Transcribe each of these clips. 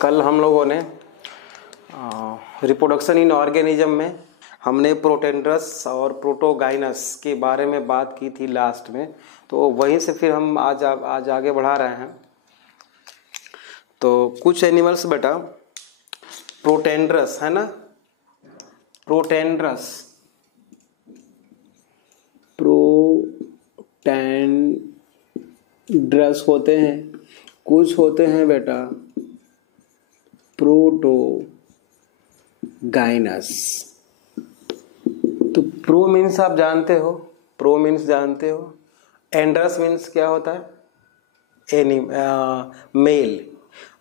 कल हम लोगों ने रिप्रोडक्शन इन ऑर्गेनिज्म में हमने प्रोटेंडरस और प्रोटोगाइनस के बारे में बात की थी लास्ट में, तो वहीं से फिर हम आज आगे बढ़ा रहे हैं। तो कुछ एनिमल्स बेटा प्रोटेंडरस है ना, प्रोटेंडरस होते हैं, कुछ होते हैं बेटा प्रोटोगाइनस। तो प्रो मीन्स आप जानते हो, प्रो मीन्स जानते हो, एंड्रस मीन्स क्या होता है मेल,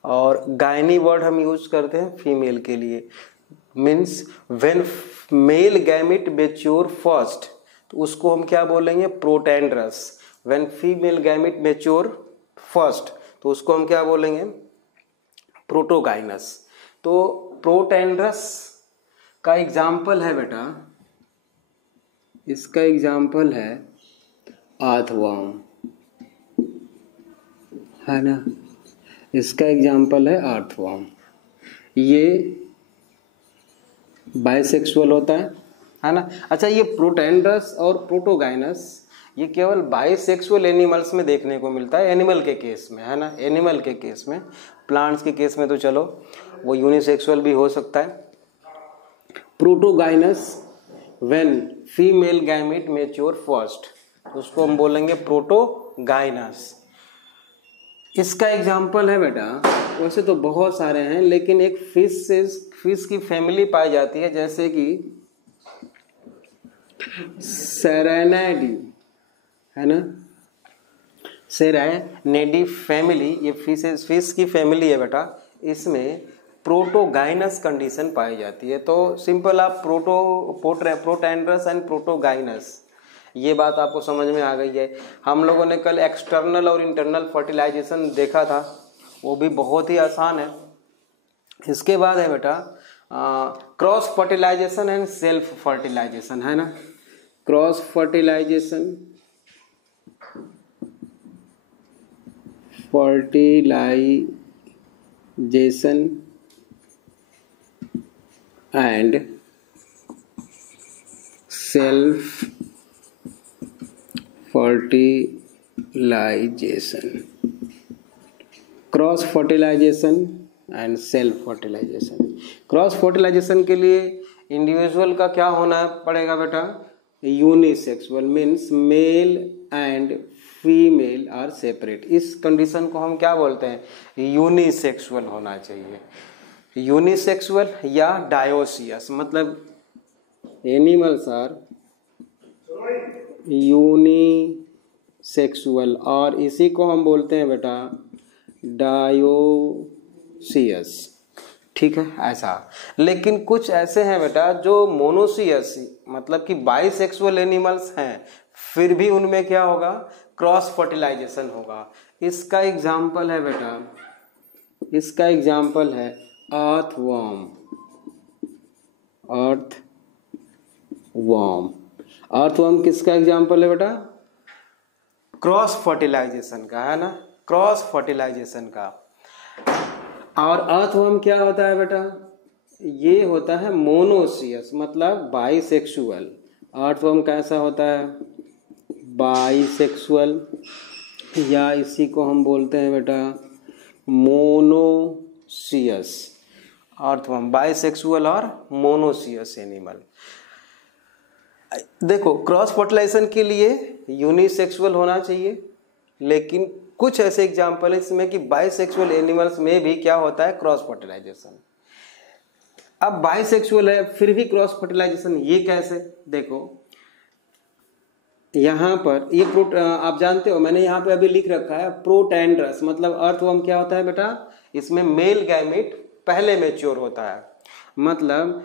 और गायनी वर्ड हम यूज करते हैं फीमेल के लिए। Means when male gamete mature first, तो उसको हम क्या बोलेंगे protandrous. When female gamete mature first, तो उसको हम क्या बोलेंगे प्रोटोगाइनस। तो प्रोटेंडरस का एग्जाम्पल है बेटा, इसका एग्जाम्पल है अर्थवर्म, है ना, इसका एग्जाम्पल है अर्थवर्म। ये बाइसेक्सुअल होता है ना। अच्छा, ये प्रोटेंडरस और प्रोटोगाइनस ये केवल बाइसेक्सुअल एनिमल्स में देखने को मिलता है, एनिमल के केस में, है ना, एनिमल के केस में। प्लांट्स के केस में तो चलो वो यूनिसेक्सुअल भी हो सकता है। Protogynous when female gamete mature first, उसको हम बोलेंगे प्रोटोगाइनस। इसका एग्जाम्पल है बेटा, वैसे तो बहुत सारे हैं, लेकिन एक फिश की फैमिली पाई जाती है, जैसे कि सेरेनाइडी, है ना, सेरेनाइडी फैमिली, ये फिश की फैमिली है बेटा। इसमें प्रोटोगाइनस कंडीशन पाई जाती है। तो सिंपल आप प्रोटेंडरस एंड प्रोटोगाइनस, ये बात आपको समझ में आ गई है। हम लोगों ने कल एक्सटर्नल और इंटरनल फर्टिलाइजेशन देखा था, वो भी बहुत ही आसान है। इसके बाद है बेटा cross fertilization and self fertilisation, है ना। Cross fertilization and self fertilisation, cross fertilization and self fertilisation. Cross fertilization के लिए इंडिविजुअल का क्या होना पड़ेगा बेटा, unisexual, means male and female are separate. इस कंडीशन को हम क्या बोलते हैं, यूनिसेक्सुअल होना चाहिए। यूनिसेक्सुअल या डायोसियस, मतलब एनिमल्स आर यूनिसेक्सुअल, और इसी को हम बोलते हैं बेटा डायोसियस, ठीक है, ऐसा। लेकिन कुछ ऐसे हैं बेटा जो मोनोसियस, मतलब कि बाइसेक्सुअल एनिमल्स हैं, फिर भी उनमें क्या होगा, क्रॉस फर्टिलाइजेशन होगा। इसका एग्जाम्पल है बेटा, इसका एग्जाम्पल है अर्थवर्म। अर्थवर्म किसका एग्जाम्पल है बेटा, क्रॉस फर्टिलाइजेशन का, है ना, क्रॉस फर्टिलाइजेशन का। और अर्थवर्म क्या होता है बेटा, ये होता है मोनोसियस, मतलब बाइसेक्सुअल। अर्थवर्म कैसा होता है, बाइसेक्सुअल, या इसी को हम बोलते हैं बेटा मोनोसियस। अर्थवर्म बाइसेक्सुअल और मोनोसियस एनिमल। देखो, क्रॉस फर्टिलाइजेशन के लिए यूनिसेक्सुअल होना चाहिए, लेकिन कुछ ऐसे एग्जाम्पल है इसमें कि बाइसेक्सुअल एनिमल्स में भी क्या होता है, क्रॉस फर्टिलाइजेशन। अब बाइसेक्सुअल है फिर भी क्रॉस फर्टिलाइजेशन, ये कैसे, देखो यहाँ पर ये आप जानते हो, मैंने यहाँ पे अभी लिख रखा है प्रोटेंडरस, मतलब अर्थवर्म क्या होता है बेटा, इसमें मेल गैमेट पहले मैच्योर होता है। मतलब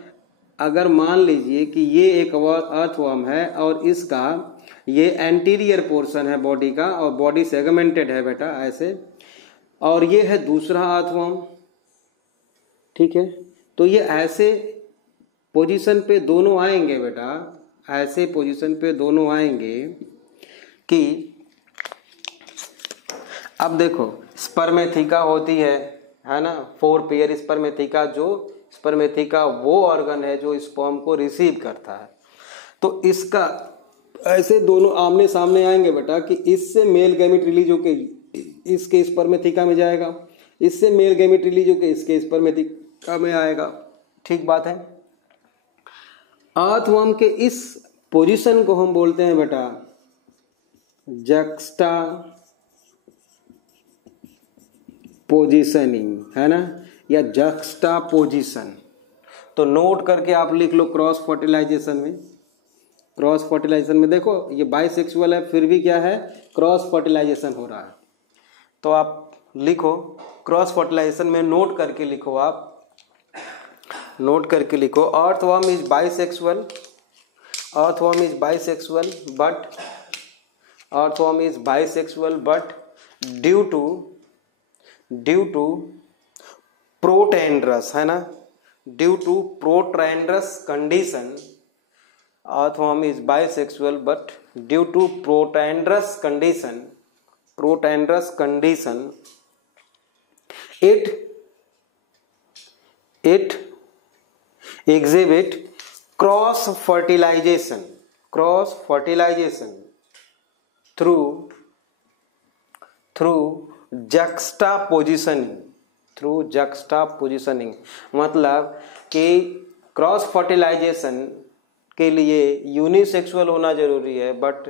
अगर मान लीजिए कि ये एक अर्थवर्म है और इसका ये एंटीरियर पोर्शन है बॉडी का, और बॉडी सेगमेंटेड है बेटा ऐसे, और ये है दूसरा अर्थवर्म, ठीक है। तो ये ऐसे पोजीशन पे दोनों आएंगे बेटा, ऐसे पोजीशन पे दोनों आएंगे कि अब देखो स्पर्मेथिका होती है, है ना। 4 पेयर स्पर्मेथिका, जो स्पर्मेथिका वो ऑर्गन है जो स्पर्म को रिसीव करता है। तो इसका ऐसे दोनों आमने सामने आएंगे बेटा कि इससे मेल गैमेट रिलीज होके इसके स्पर्मेथिका में जाएगा, इससे मेल गैमेट रिलीज होके इसके स्पर्मेथिका में आएगा। ठीक बात है। अर्थवर्म के इस पोजीशन को हम बोलते हैं बेटा जक्स्टा पोजिशनिंग, है ना, या जक्स्टा पोजिशन। तो नोट करके आप लिख लो क्रॉस फर्टिलाइजेशन में। क्रॉस फर्टिलाइजेशन में देखो ये बाइसेक्सुअल है फिर भी क्या है, क्रॉस फर्टिलाइजेशन हो रहा है। तो आप लिखो क्रॉस फर्टिलाइजेशन में, नोट करके लिखो, आप नोट करके लिखो, earthworm is bisexual, earthworm is bisexual but, earthworm is bisexual but due to protandrous, है ना, due to protandrous condition, earthworm is bisexual but due to protandrous condition it exhibit cross fertilization through juxtapositioning, मतलब कि cross fertilization के लिए unisexual होना जरूरी है, but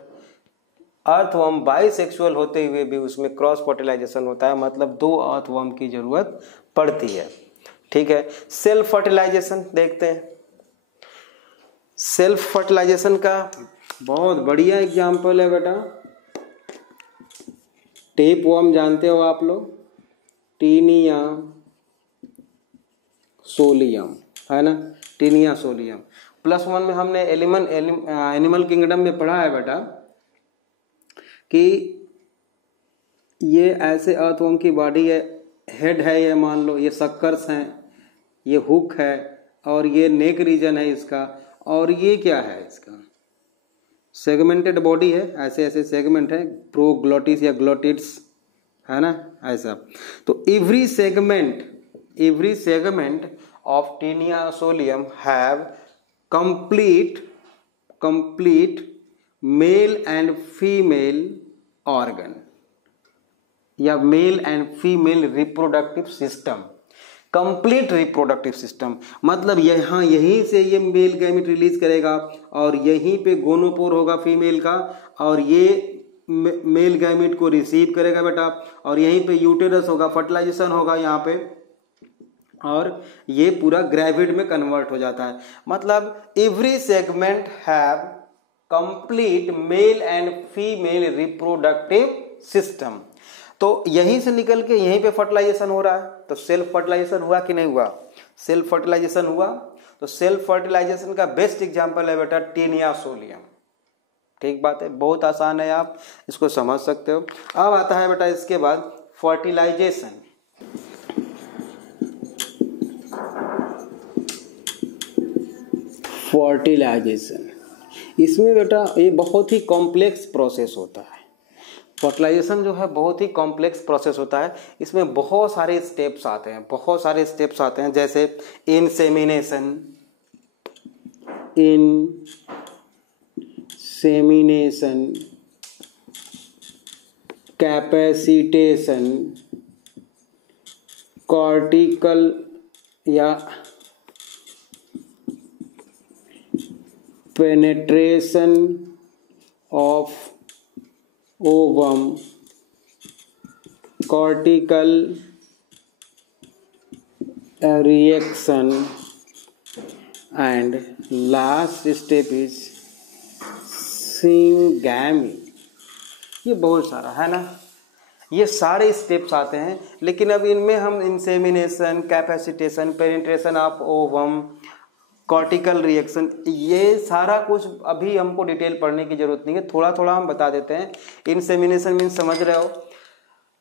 earthworm bisexual होते हुए भी उसमें क्रॉस फर्टिलाइजेशन होता है, मतलब 2 अर्थवर्म की जरूरत पड़ती है। ठीक है। सेल्फ फर्टिलाइजेशन देखते हैं। सेल्फ फर्टिलाइजेशन का बहुत बढ़िया एग्जाम्पल है बेटा टेपवर्म, जानते हो आप लोग, टीनिया सोलियम, है ना, टीनिया सोलियम। +1 में हमने एनिमल किंगडम में पढ़ा है बेटा कि ये ऐसे अर्थवर्म की बॉडी है, हेड है, ये मान लो ये सक्कर्स हैं, ये हुक है, और ये नेक रीजन है इसका, और ये क्या है इसका सेगमेंटेड बॉडी है, ऐसे ऐसे सेगमेंट है, प्रोग्लोटिस या ग्लोटिड्स, है ना, ऐसा। तो every segment of taenia solium have complete male and female organ या male and female reproductive system. Complete reproductive system मतलब यहाँ यहीं से ये मेल गैमेट रिलीज करेगा और यहीं पे गोनोपोर होगा फीमेल का, और ये मेल गैमेट को रिसीव करेगा बेटा, और यहीं पे यूटेरस होगा, फर्टिलाइजेशन होगा यहाँ पे, और ये पूरा ग्रेविड में कन्वर्ट हो जाता है। मतलब every segment have complete mail and female reproductive system. तो यहीं से निकल के यहीं पे फर्टिलाइजेशन हो रहा है। तो सेल्फ फर्टिलाइजेशन हुआ कि नहीं हुआ? सेल्फ फर्टिलाइजेशन हुआ। तो सेल्फ फर्टिलाइजेशन का बेस्ट एग्जांपल है बेटा टीनिया सोलियम। ठीक बात है, बहुत आसान है, आप इसको समझ सकते हो। अब आता है बेटा इसके बाद फर्टिलाइजेशन। फर्टिलाइजेशन इसमें बेटा ये बहुत ही कॉम्प्लेक्स प्रोसेस होता है। फर्टिलाइजेशन जो है बहुत ही कॉम्प्लेक्स प्रोसेस होता है। इसमें बहुत सारे स्टेप्स आते हैं, जैसे इंसेमिनेशन, कैपेसिटेशन, कॉर्टिकल या penetration of ovum, cortical reaction, and last step is syngamy। ये बहुत सारा है ना, ये सारे स्टेप्स आते हैं, लेकिन अब इनमें हम insemination, capacitation, penetration of ovum, cortical reaction, ये सारा कुछ अभी हमको डिटेल पढ़ने की जरूरत नहीं है, थोड़ा थोड़ा हम बता देते हैं। इंसेमिनेशन मीन्स समझ रहे हो,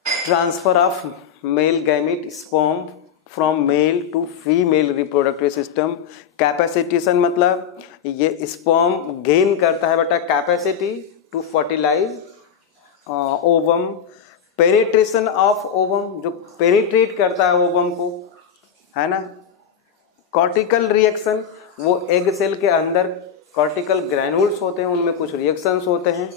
transfer of male gamete sperm from male to female reproductive system. Capacitation मतलब ये स्पर्म गेन करता है बेटा capacity to fertilize ovum. Penetration of ovum, जो पेनिट्रेट करता है ओवम को, है ना। कॉर्टिकल रिएक्शन, वो एग सेल के अंदर कॉर्टिकल ग्रैन्यूल्स होते हैं, उनमें कुछ रिएक्शंस होते हैं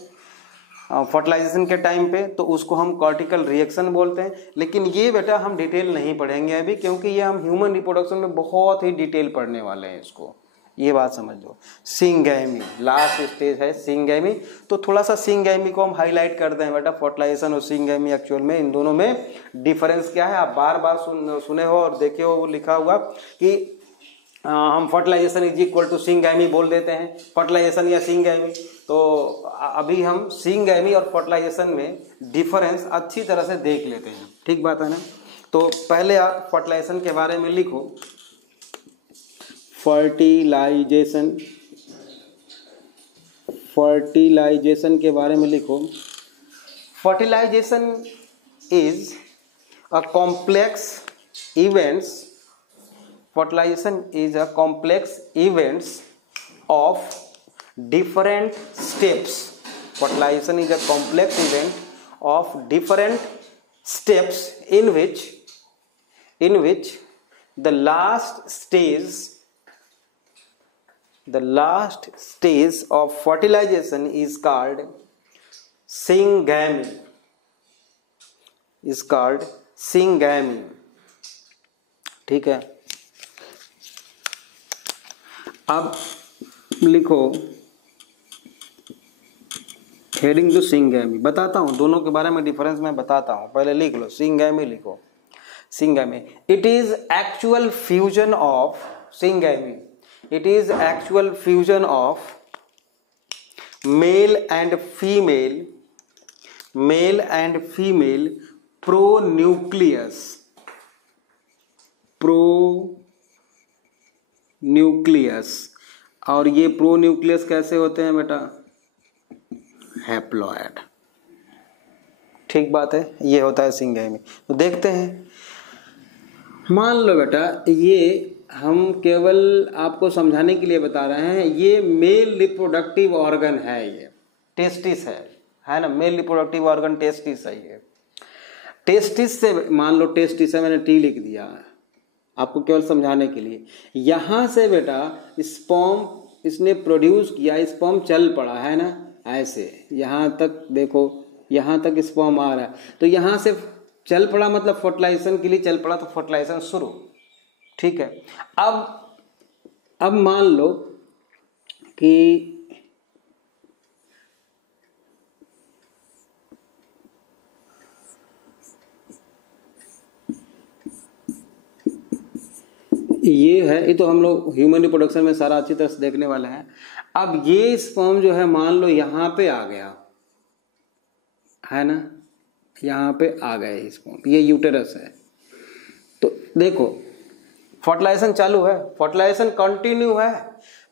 फर्टिलाइजेशन के टाइम पे, तो उसको हम कॉर्टिकल रिएक्शन बोलते हैं। लेकिन ये बेटा हम डिटेल नहीं पढ़ेंगे अभी, क्योंकि ये हम ह्यूमन रिप्रोडक्शन में बहुत ही डिटेल पढ़ने वाले हैं इसको, ये बात समझ लो। सिंगैमी लास्ट स्टेज है, सिंगैमी। तो थोड़ा सा सिंगैमी को हम हाईलाइट करते हैं बेटा। फर्टिलाइजेशन और सिंगैमी एक्चुअल में इन दोनों में डिफरेंस क्या है, आप बार बार सुने हो और देखे हो, वो लिखा हुआ कि हम fertilization is equal to syngamy बोल देते हैं, फर्टिलाइजेशन या सिंगैमी। तो अभी हम सिंगैमी और फर्टिलाइजेशन में डिफरेंस अच्छी तरह से देख लेते हैं, ठीक बात है ना। तो पहले आप फर्टिलाइजेशन के बारे में लिखो, फर्टिलाइजेशन, फर्टिलाइजेशन के बारे में लिखो। Fertilization is a complex events, fertilization is a complex events of different steps. Fertilization is a complex event of different steps in which the last stage of fertilization is called syngamy, ठीक है। अब लिखो heading to syngamy, बताता हूँ दोनों के बारे में डिफरेंस मैं बताता हूँ, पहले लिख लो सिंगैमी लिखो। Syngamy, it is actual fusion of, syngamy it is actual fusion of male and female pronucleus. और ये प्रोन्यूक्लियस कैसे होते हैं बेटा, हैप्लॉयड, ठीक बात है, ये होता है सिंगैमी। तो देखते हैं, मान लो बेटा ये हम केवल आपको समझाने के लिए बता रहे हैं, ये मेल रिप्रोडक्टिव ऑर्गन है, ये टेस्टिस है ना, मेल रिप्रोडक्टिव ऑर्गन टेस्टिस है। ये टेस्टिस से, मान लो टेस्टिस है, मैंने टी लिख दिया आपको केवल समझाने के लिए। यहां से बेटा स्पर्म इसने प्रोड्यूस किया, स्पर्म चल पड़ा है ना, ऐसे यहां तक देखो, यहां तक स्पर्म आ रहा है, तो यहां से चल पड़ा मतलब फर्टिलाइजेशन के लिए चल पड़ा, तो फर्टिलाइजेशन शुरू, ठीक है। अब मान लो कि ये है, ये तो हम लोग ह्यूमन रिप्रोडक्शन में सारा अच्छी तरह से देखने वाले हैं। अब ये स्पर्म जो है मान लो यहाँ पे आ गया है ना, यहाँ पे आ गए स्पर्म, ये यूटेरस है। तो देखो फर्टिलाइजेशन चालू है, फर्टिलाइजेशन कंटिन्यू है।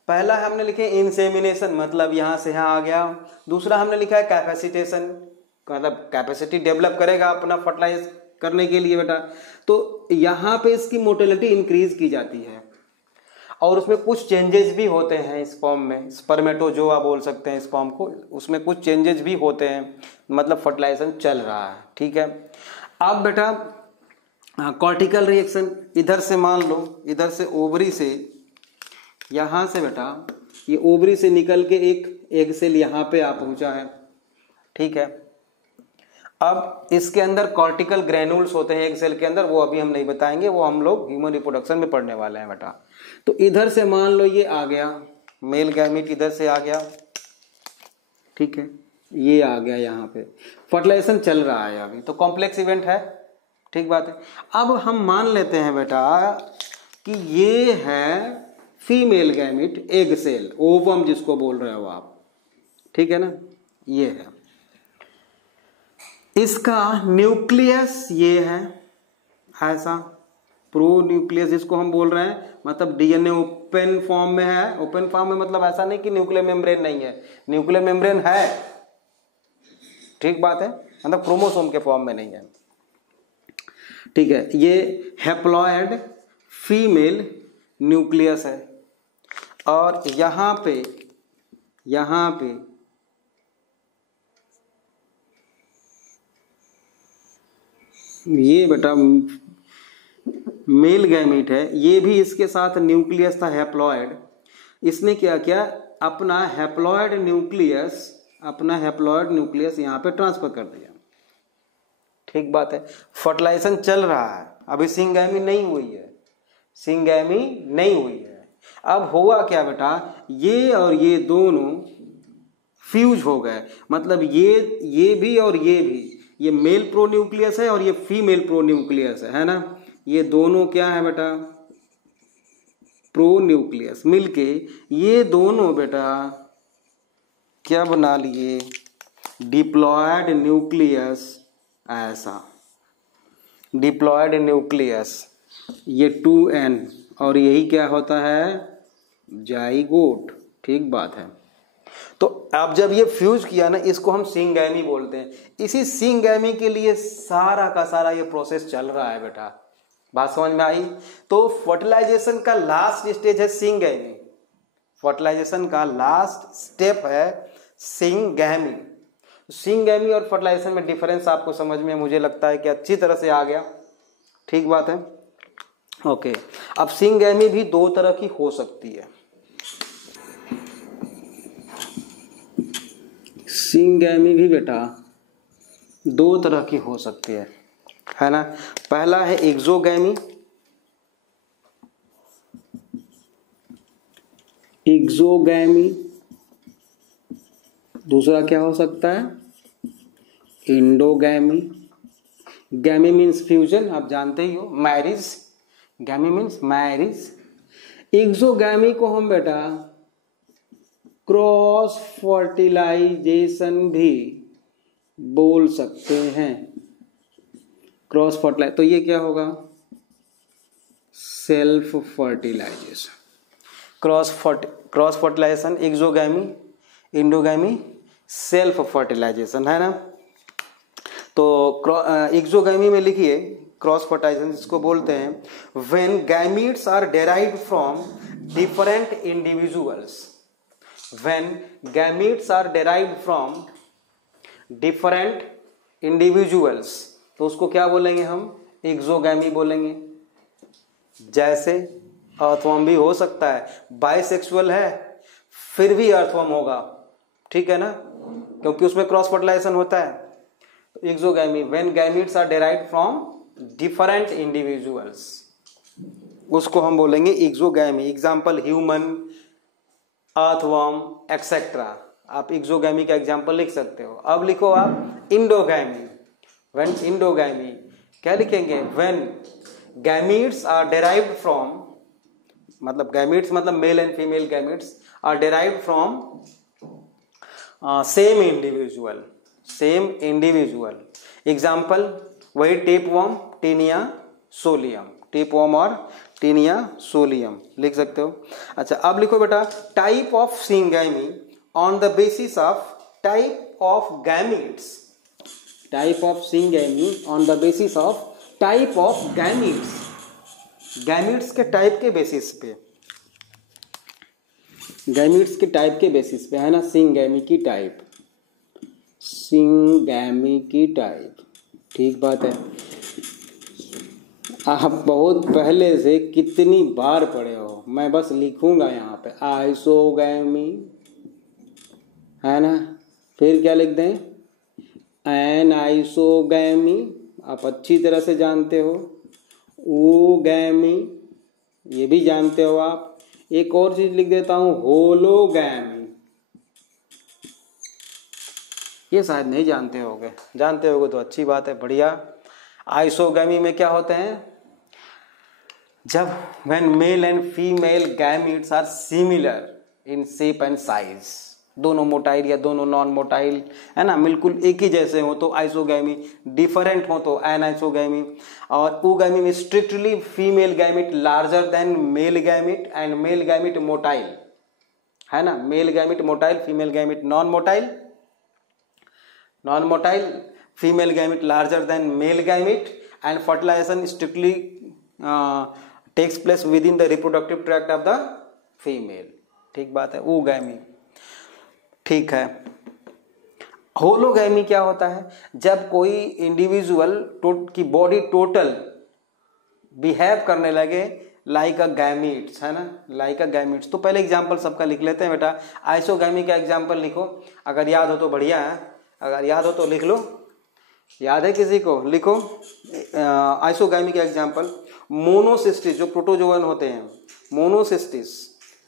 पहला हमने लिखे इंसेमिनेशन, मतलब यहाँ से यहाँ आ गया। दूसरा हमने लिखा है कैपेसिटेशन, मतलब कैपेसिटी डेवलप करेगा अपना फर्टिलाइज करने के लिए बेटा। तो यहाँ पे इसकी मोटिलिटी इंक्रीज की जाती है और उसमें कुछ चेंजेस भी होते हैं स्पर्म में, स्पर्मेटोजोआ बोल सकते हैं स्पर्म को, उसमें कुछ चेंजेस भी होते हैं, मतलब फर्टिलाइजेशन चल रहा है, ठीक है। अब बेटा कॉर्टिकल रिएक्शन, इधर से मान लो, इधर से ओवरी से, यहाँ से बेटा ये ओवरी से निकल के एक एग सेल यहाँ पे आ पहुंचा है, ठीक है। अब इसके अंदर कॉर्टिकल ग्रैन्यूल्स होते हैं एग सेल के अंदर, वो अभी हम नहीं बताएंगे, वो हम लोग ह्यूमन रिप्रोडक्शन में पढ़ने वाले हैं बेटा। तो इधर से मान लो ये आ गया, मेल गैमीट इधर से आ गया, ठीक है, ये आ गया, यहाँ पे फर्टिलाइजेशन चल रहा है अभी, तो कॉम्प्लेक्स इवेंट है, ठीक बात है। अब हम मान लेते हैं बेटा कि ये है female gamete egg cell, ovum जिसको बोल रहे हो आप, ठीक है ना, ये है। इसका न्यूक्लियस ये है ऐसा, प्रो न्यूक्लियस जिसको हम बोल रहे हैं, मतलब डीएनए ओपन फॉर्म में है। ओपन फॉर्म में मतलब ऐसा नहीं कि न्यूक्लियर मेम्ब्रेन नहीं है, न्यूक्लियर मेम्ब्रेन है, ठीक बात है, मतलब क्रोमोसोम के फॉर्म में नहीं है, ठीक है। ये हैप्लॉयड फीमेल न्यूक्लियस है और यहाँ पे ये बेटा मेल गैमीट है, ये भी इसके साथ न्यूक्लियस था हैप्लॉइड। इसने क्या किया, अपना हैप्लॉइड न्यूक्लियस यहाँ पे ट्रांसफर कर दिया। ठीक बात है। फर्टिलाइजेशन चल रहा है, अभी सिंगैमी नहीं हुई है, अब हुआ क्या बेटा, ये और ये दोनों फ्यूज हो गए, मतलब ये भी और ये भी, ये मेल प्रोन्यूक्लियस है और ये फीमेल प्रोन्यूक्लियस है ना। ये दोनों क्या है बेटा, प्रोन्यूक्लियस, मिलके ये दोनों बेटा क्या बना लिए, डिप्लॉयड न्यूक्लियस। ऐसा डिप्लॉयड न्यूक्लियस, ये 2n, और यही क्या होता है, जाइगोट। ठीक बात है। तो अब जब ये फ्यूज किया ना, इसको हम सिंगैमी बोलते हैं। इसी सिंगैमी के लिए सारा का सारा ये प्रोसेस चल रहा है बेटा। बात समझ में आई। तो फर्टिलाइजेशन का लास्ट स्टेज है सिंगैमी, फर्टिलाइजेशन का लास्ट स्टेप है सिंगैमी। सिंगैमी और फर्टिलाइजेशन में डिफरेंस आपको समझ में मुझे लगता है कि अच्छी तरह से आ गया। ठीक बात है। ओके, अब सिंगैमी भी दो तरह की हो सकती है। सिंगैमी भी बेटा दो तरह की हो सकती है ना। पहला है एक्सोगैमी, दूसरा क्या हो सकता है, इंडोगैमी। गैमी मीन्स फ्यूजन, आप जानते ही हो, मैरिज, गैमी मीन्स मैरिज। एक्सोगैमी को हम बेटा क्रॉस फर्टिलाइजेशन भी बोल सकते हैं। क्रॉस फर्टिलाइज, तो ये क्या होगा, self fertilisation. Cross fertilisation, exogamy, endogamy, self fertilisation, है ना। तो एक्सोगैमी में लिखिए क्रॉस फर्टिलाइजेशन इसको बोलते हैं when gametes are derived from different individuals. When gametes are derived from different individuals, तो उसको क्या बोलेंगे हम, एक्सोगैमी बोलेंगे। जैसे अर्थवर्म भी हो सकता है, बाइसेक्सुअल है फिर भी अर्थवर्म होगा, ठीक है ना, क्योंकि उसमें क्रॉस फर्टिलाइजेशन होता है। तो exogamy when gametes are derived from different individuals, उसको हम बोलेंगे exogamy. Example human, earthworm etcetera. आप एक्सोगैमी का एग्जाम्पल लिख सकते हो। अब लिखो आप इंडोगैमी। व्हेन इंडोगैमी क्या लिखेंगे, when gametes are derived from, मतलब गैमीट्स मतलब male and female gametes are derived from same individual. Example वही टेपवर्म, टीनिया सोलियम, टेपवर्म और टीनिया सोलियम लिख सकते हो। अच्छा, अब लिखो बेटा type of syngamy on the basis of type of gametes. Type of syngamy on the basis of type of gametes. Gametes के टाइप के बेसिस पे, गैमीट्स के टाइप के बेसिस पे, है ना। सिंगैमी की टाइप, सिंगैमी की टाइप। ठीक बात है। आप बहुत पहले से कितनी बार पढ़े हो, मैं बस लिखूंगा यहाँ पे आइसोगैमी, है ना। फिर क्या लिख दें, एनाइसोगैमी, आप अच्छी तरह से जानते हो। ओगैमी, ये भी जानते हो आप। एक और चीज लिख देता हूं, होलोगैमी, ये शायद नहीं जानते होगे, जानते होगे तो अच्छी बात है, बढ़िया। आइसोगैमी में क्या होते हैं, जब when male and female gametes are similar in shape and size, दोनों मोटाइल या दोनों नॉन मोटाइल, है ना, बिल्कुल एक ही जैसे हो तो आइसोगैमी, डिफरेंट हो तो एनाइसोगैमी। और ओगैमी में strictly female gamete larger than male gamete and male gamete motile, है ना। Male gamete motile, female gamete non motile, female gamete larger than male gamete and fertilization strictly takes place within the reproductive tract of the female. ठीक बात है, ओगैमी। ठीक है। Hologamy क्या होता है? जब कोई इंडिविजुअल की बॉडी टोटल बिहेव करने लगे लाइक अ गैमीट्स, है ना, लाइक अ गैमीट्स। तो पहले एग्जांपल सबका लिख लेते हैं बेटा। आइसोगैमी का एग्जांपल लिखो, अगर याद हो तो बढ़िया है, अगर याद हो तो लिख लो। याद है किसी को? लिखो आइसोगैमी का एग्जांपल। मोनोसिस्टिस जो प्रोटोजोवन होते हैं, मोनोसिस्टिस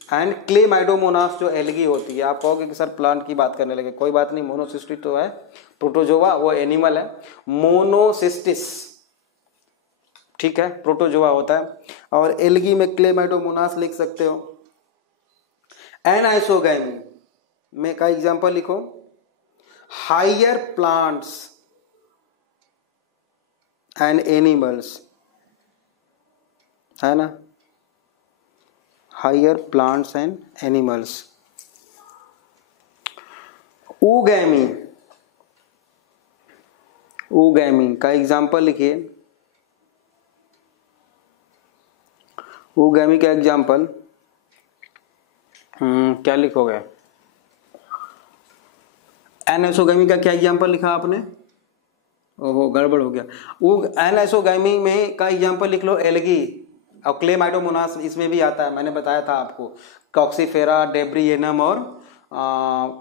एंड क्लेमाइडोमोनास जो एल्गी होती है। आप कहोगे कि सर प्लांट की बात करने लगे, कोई बात नहीं, मोनोसिस्टिस तो है प्रोटोजोवा, वो एनिमल है। मोनोसिस्टिस, ठीक है, प्रोटोजोआ होता है। और एल्गी में क्लेमाइडोमोनास लिख सकते हो। एनाइसोगैमी में का एग्जांपल लिखो, हायर प्लांट्स एंड एनिमल्स, है ना, higher plants and animals. Oogamy, oogamy का एग्जांपल लिखिए। ऊगैमी का एग्जांपल क्या लिखोगे? एनाइसोगैमी का क्या एग्जांपल लिखा आपने? ओहो गड़बड़ हो गया। वो एनाइसोगैमी में का एग्जांपल लिख लो एल्गी, और क्लेमाइडोमोनास इसमें भी आता है, मैंने बताया था आपको। कॉक्सीफेरा डेब्रियनम और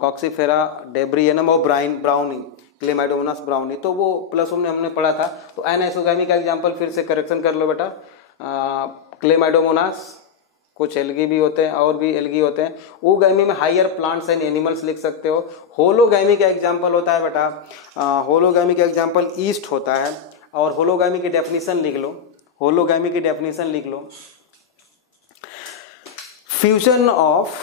कॉक्सीफेरा डेब्रियनम और ब्राउनी, क्लेमाइडोमोनास ब्राउनी, तो वो प्लस में हमने पढ़ा था। तो एनाइसोगैमी का एग्जांपल फिर से करेक्शन कर लो बेटा। क्लेमाइडोमोनास, कुछ एल्गी भी होते हैं और भी एल्गी होते हैं। ऊगैमी में हायर प्लांट्स एंड एनिमल्स लिख सकते हो। होलोगैमी का एग्जांपल होता है बेटा, होलोगैमी का एग्जांपल ईस्ट होता है। और होलोगैमी की डेफिनेशन लिख लो, होलोगैमी की डेफिनेशन लिख लो, fusion of,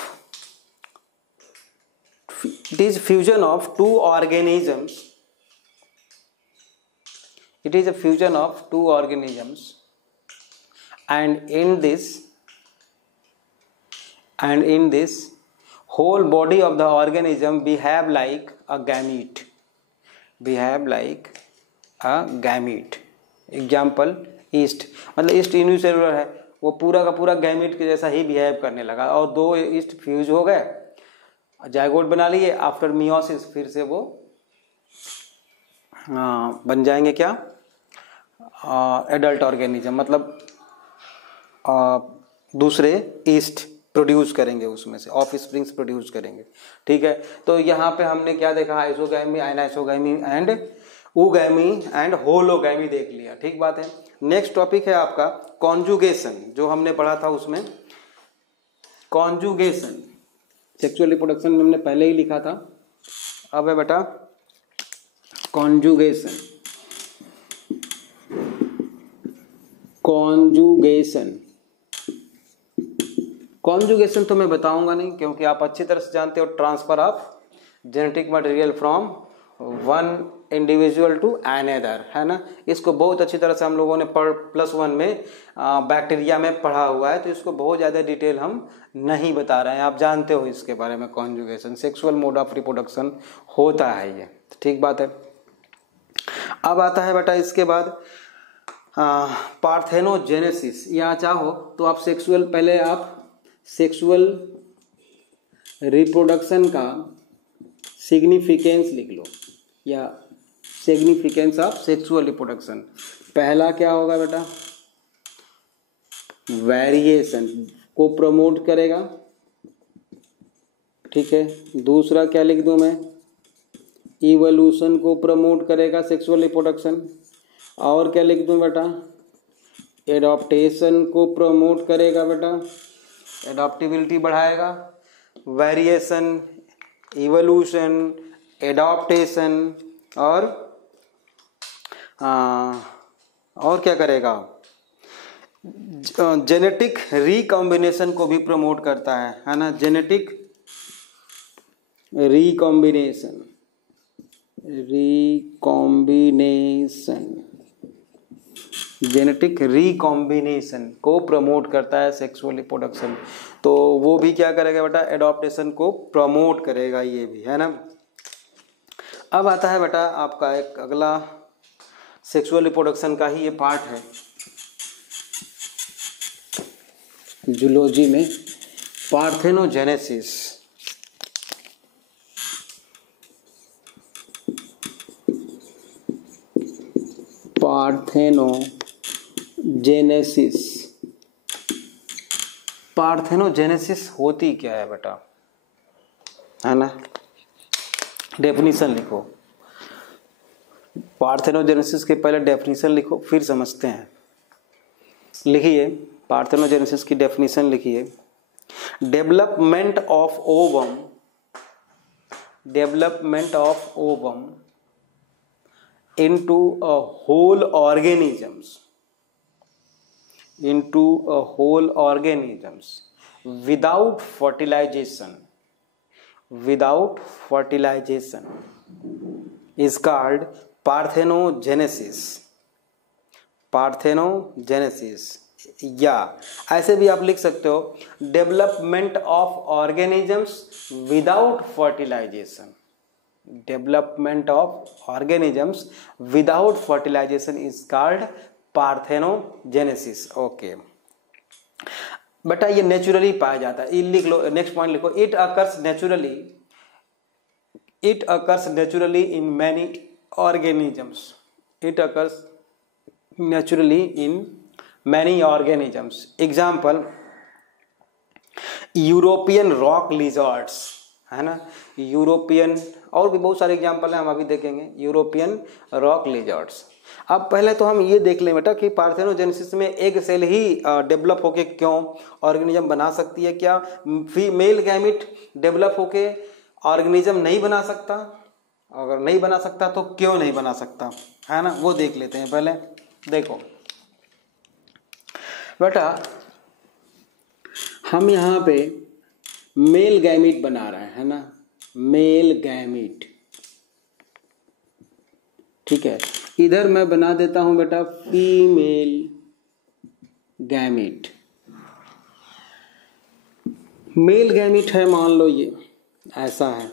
it is fusion of two organisms, it is a fusion of two organisms, and in this whole body of the organism behave like a gamete, behave like a gamete। Example east, मतलब east unicellular है, वो पूरा का पूरा gamete के जैसा ही behave करने लगा, और दो ईस्ट फ्यूज हो गए, जायगोट बना लिए, आफ्टर मियोसिस फिर से वो बन जाएंगे क्या? एडल्ट ऑर्गेनिज्म, मतलब दूसरे ईस्ट प्रोड्यूस करेंगे, उसमें से ऑफ स्प्रिंग्स प्रोड्यूस करेंगे, ठीक है। तो यहाँ पे हमने क्या देखा? Isogamy, anisogamy and oogamy and hologamy देख लिया, ठीक बात है। नेक्स्ट टॉपिक है आपका कॉन्जुगेशन, जो हमने पढ़ा था उसमें कॉन्जुगेशन, सेक्सुअल रिप्रोडक्शन में हमने पहले ही लिखा था। अब है बेटा कॉन्जुगेशन, कॉन्जुगेशन, कॉन्जुगेशन तो मैं बताऊंगा नहीं, क्योंकि आप अच्छी तरह से जानते हो, transfer of genetic material from one individual to another, है ना। इसको बहुत अच्छी तरह से हम लोगों ने +1 में बैक्टीरिया में पढ़ा हुआ है, तो इसको बहुत ज़्यादा डिटेल हम नहीं बता रहे हैं, आप जानते हो इसके बारे में। Conjugation sexual mode of reproduction होता है ये, ठीक बात है। अब आता है बेटा इसके बाद पार्थेनोजेनेसिस, या चाहो तो आप सेक्सुअल, पहले आप सेक्सुअल रिप्रोडक्शन का सिग्निफिकेंस लिख लो, या सिग्निफिकेंस ऑफ सेक्सुअल रिप्रोडक्शन। पहला क्या होगा बेटा? वेरिएशन को प्रमोट करेगा, ठीक है। दूसरा क्या लिख दूं मैं? इवोल्यूशन को प्रमोट करेगा सेक्सुअल रिप्रोडक्शन। और क्या लिख दूं बेटा? एडॉप्टेशन को प्रमोट करेगा बेटा, एडॉप्टिबिलिटी बढ़ाएगा। वेरिएशन, इवोल्यूशन, एडॉप्टेशन, और क्या करेगा? जेनेटिक रिकॉम्बिनेशन को भी प्रमोट करता है ना, जेनेटिक रिकॉम्बिनेशन, जेनेटिक रिकॉम्बिनेशन को प्रमोट करता है सेक्सुअल रिप्रोडक्शन। तो वो भी क्या करेगा बेटा? एडॉप्टेशन को प्रमोट करेगा, ये भी, है ना। अब आता है बेटा आपका एक अगला सेक्सुअल रिप्रोडक्शन का ही ये पार्ट है जूलॉजी में, पार्थेनोजेनेसिस। पार्थेनोजेनेसिस। पार्थेनोजेनेसिस होती क्या है बेटा, है ना? डेफिनेशन लिखो। पार्थेनोजेनेसिस के पहले डेफिनेशन लिखो, फिर समझते हैं। लिखिए, पार्थेनोजेनेसिस की डेफिनेशन लिखिए। Development of ovum, development of ovum into a whole organisms, into a whole organisms without fertilization, without fertilization is called parthenogenesis, parthenogenesis। या ऐसे भी आप लिख सकते हो development of organisms without fertilization, development of organisms without fertilization is called parthenogenesis। Okay बेटा, ये naturally पाया जाता है। ये लिख लो, नेक्स्ट पॉइंट लिखो। It occurs naturally, it occurs naturally in many organisms, it occurs naturally in many organisms. Example, European rock lizards, है ना? यूरोपियन, और भी बहुत सारे एग्जाम्पल हैं, हम अभी देखेंगे। European rock lizards. अब पहले तो हम ये देख लें बेटा कि पार्थेनोजेनेसिस में एग सेल ही डेवलप होके क्यों ऑर्गेनिज्म बना सकती है। क्या फीमेल गैमिट डेवलप होके ऑर्गेनिज्म नहीं बना सकता? अगर नहीं बना सकता तो क्यों नहीं बना सकता, है ना? वो देख लेते हैं पहले। देखो बेटा, हम यहाँ पे मेल गैमिट बना रहे हैं, है ना? मेल गैमिट, ठीक है। इधर मैं बना देता हूं बेटा फीमेल गैमिट। मेल गैमिट है, मान लो ये ऐसा है,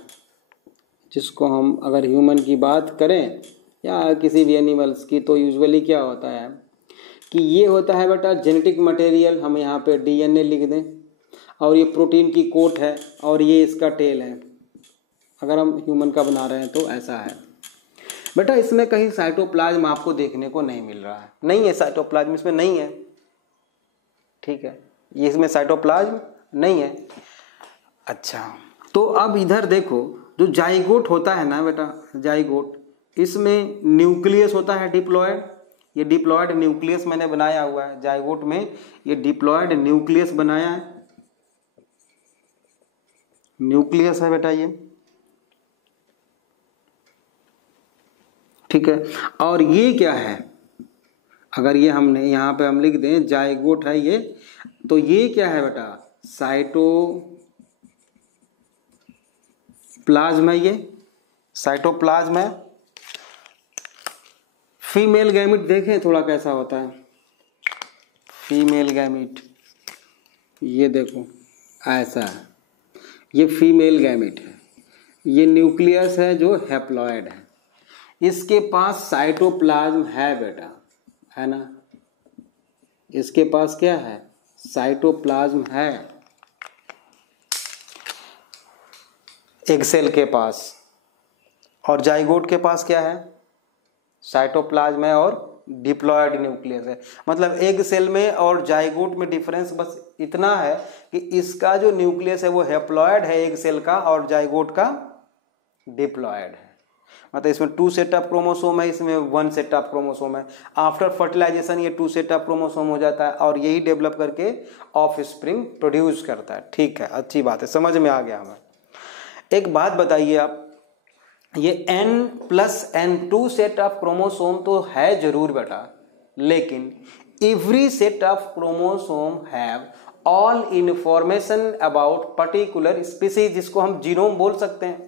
जिसको हम अगर ह्यूमन की बात करें या किसी भी एनिमल्स की, तो यूजुअली क्या होता है कि ये होता है बेटा जेनेटिक मटेरियल। हम यहाँ पे डीएनए लिख दें, और ये प्रोटीन की कोट है, और ये इसका टेल है। अगर हम ह्यूमन का बना रहे हैं तो ऐसा है बेटा। इसमें कहीं साइटोप्लाज्म आपको देखने को नहीं मिल रहा है, नहीं है साइटोप्लाज्म इसमें, नहीं है, ठीक है। ये इसमें साइटोप्लाज्म नहीं है। अच्छा, तो अब इधर देखो, जो जाइगोट होता है ना बेटा, जाइगोट, इसमें न्यूक्लियस होता है डिप्लॉयड। ये डिप्लॉयड न्यूक्लियस मैंने बनाया हुआ है जाइगोट में, ये डिप्लॉयड न्यूक्लियस बनाया है, न्यूक्लियस है बेटा ये, ठीक है। और ये क्या है, अगर ये हमने यहाँ पे हम लिख दें जाइगोट है ये, तो ये क्या है बेटा, साइटोप्लाज्म है, ये साइटोप्लाज्म है। फीमेल गैमिट देखें थोड़ा कैसा होता है, फीमेल गैमिट, ये देखो ऐसा है, ये फीमेल गैमिट है। ये न्यूक्लियस है जो हैप्लॉयड है, इसके पास साइटोप्लाज्म है बेटा, है ना? इसके पास क्या है, साइटोप्लाज्म है एग सेल के पास। और जाइगोट के पास क्या है, साइटोप्लाज्म है और डिप्लॉयड न्यूक्लियस है। मतलब एग सेल में और जाइगोट में डिफरेंस बस इतना है कि इसका जो न्यूक्लियस है वो हैप्लॉयड है एग सेल का, और जाइगोट का डिप्लॉयड है। मतलब इसमें 2 सेट ऑफ क्रोमोसोम है, इसमें 1 सेट ऑफ क्रोमोसोम है। आफ्टर फर्टिलाइजेशन ये 2 सेट ऑफ क्रोमोसोम हो जाता है, और यही डेवलप करके ऑफ स्प्रिंग प्रोड्यूस करता है। ठीक है, अच्छी बात है, समझ में आ गया हमें। एक बात बताइए आप, ये n+n2 सेट ऑफ क्रोमोसोम तो है जरूर बेटा, लेकिन every set of chromosome have all information about particular species, जिसको हम जीनोम बोल सकते हैं।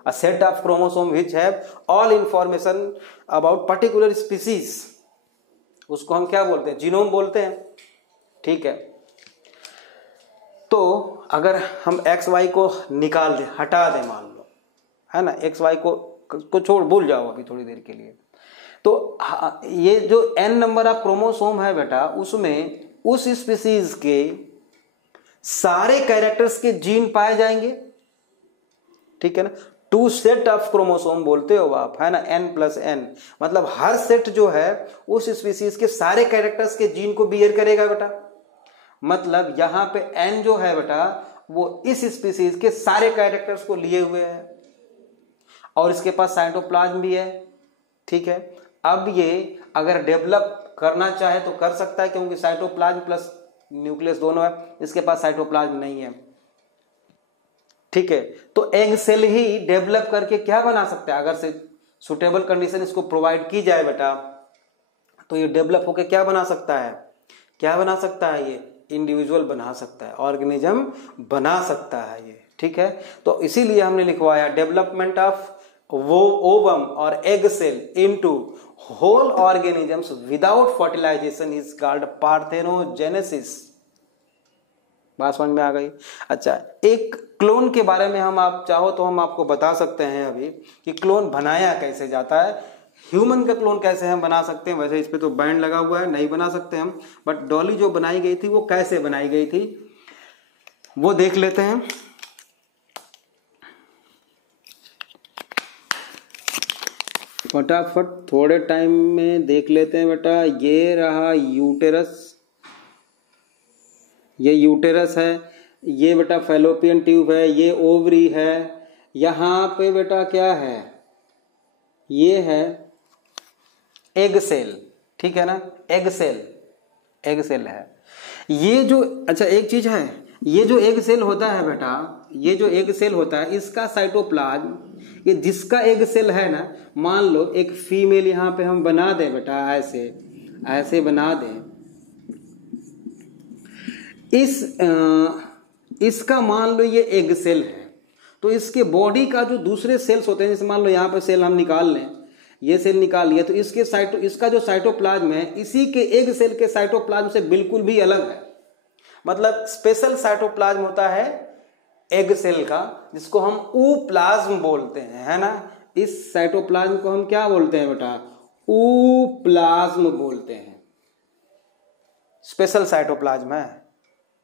A set of chromosome which have all information about particular species, उसको हम क्या बोलते हैं, जीनोम बोलते हैं, ठीक है। तो अगर हम XY को निकाल दें, हटा दें, मान लो, है ना, XY को छोड़, भूल जाओ अभी थोड़ी देर के लिए, तो ये जो n नंबर ऑफ क्रोमोसोम है बेटा, उसमें उस स्पीसीज के सारे कैरेक्टर्स के जीन पाए जाएंगे, ठीक है ना। टू सेट ऑफ क्रोमोसोम बोलते हो आप, है ना, n+n, मतलब हर सेट जो है उस स्पीसीज के सारे कैरेक्टर्स के जीन को बियर करेगा बेटा। मतलब यहां पे n जो है बेटा वो इस स्पीसीज के सारे कैरेक्टर्स को लिए हुए है और इसके पास साइटोप्लाज्म भी है, ठीक है। अब ये अगर डेवलप करना चाहे तो कर सकता है, क्योंकि साइटोप्लाज्म प्लस न्यूक्लियस दोनों है, इसके पास साइटोप्लाज्म नहीं है, ठीक है। तो एग सेल ही डेवलप करके क्या बना सकता है, अगर से सुटेबल कंडीशन इसको प्रोवाइड की जाए बेटा, तो ये डेवलप होकर क्या बना सकता है, क्या बना सकता है, ये इंडिविजुअल बना सकता है, ऑर्गेनिज्म बना सकता है ये, ठीक है। तो इसीलिए हमने लिखवाया डेवलपमेंट ऑफ ओवम और egg cell into whole organisms without fertilization is called parthenogenesis. बात समझ में आ गई। अच्छा, एक क्लोन के बारे में हम आप चाहो तो हम आपको बता सकते हैं अभी कि क्लोन बनाया कैसे जाता है। ह्यूमन का क्लोन कैसे हम बना सकते हैं, वैसे इस पे तो बैंड लगा हुआ है, नहीं बना सकते हम, बट डॉली जो बनाई गई थी वो कैसे बनाई गई थी वो देख लेते हैं। फटाफट थोड़े टाइम में देख लेते हैं बेटा। ये रहा यूटेरस, ये यूटेरस है, ये बेटा फैलोपियन ट्यूब है, ये ओवरी है, यहाँ पे बेटा क्या है, ये है एग सेल, ठीक है ना, एग सेल, एग सेल है ये जो। अच्छा एक चीज है, ये जो एग सेल होता है बेटा, ये जो एग सेल होता है इसका साइटोप्लाज्म, ये जिसका एग सेल है ना, मान लो एक फीमेल यहाँ पे हम बना दें बेटा, ऐसे ऐसे बना दें, इसका मान लो ये एग सेल है, तो इसके बॉडी का जो दूसरे सेल्स होते हैं, जैसे मान लो यहाँ पे सेल हम निकाल लें, ये सेल निकाल लिया, तो इसका जो साइटोप्लाज्म है इसी के एग सेल के साइटोप्लाज्म से बिल्कुल भी अलग है। मतलब स्पेशल साइटोप्लाज्म होता है एग सेल का, जिसको हम ऊप्लाज्म बोलते हैं, है ना। इस साइटोप्लाज्म को हम क्या बोलते हैं बेटा, ऊप्लाज्म बोलते हैं, स्पेशल साइटोप्लाज्म है,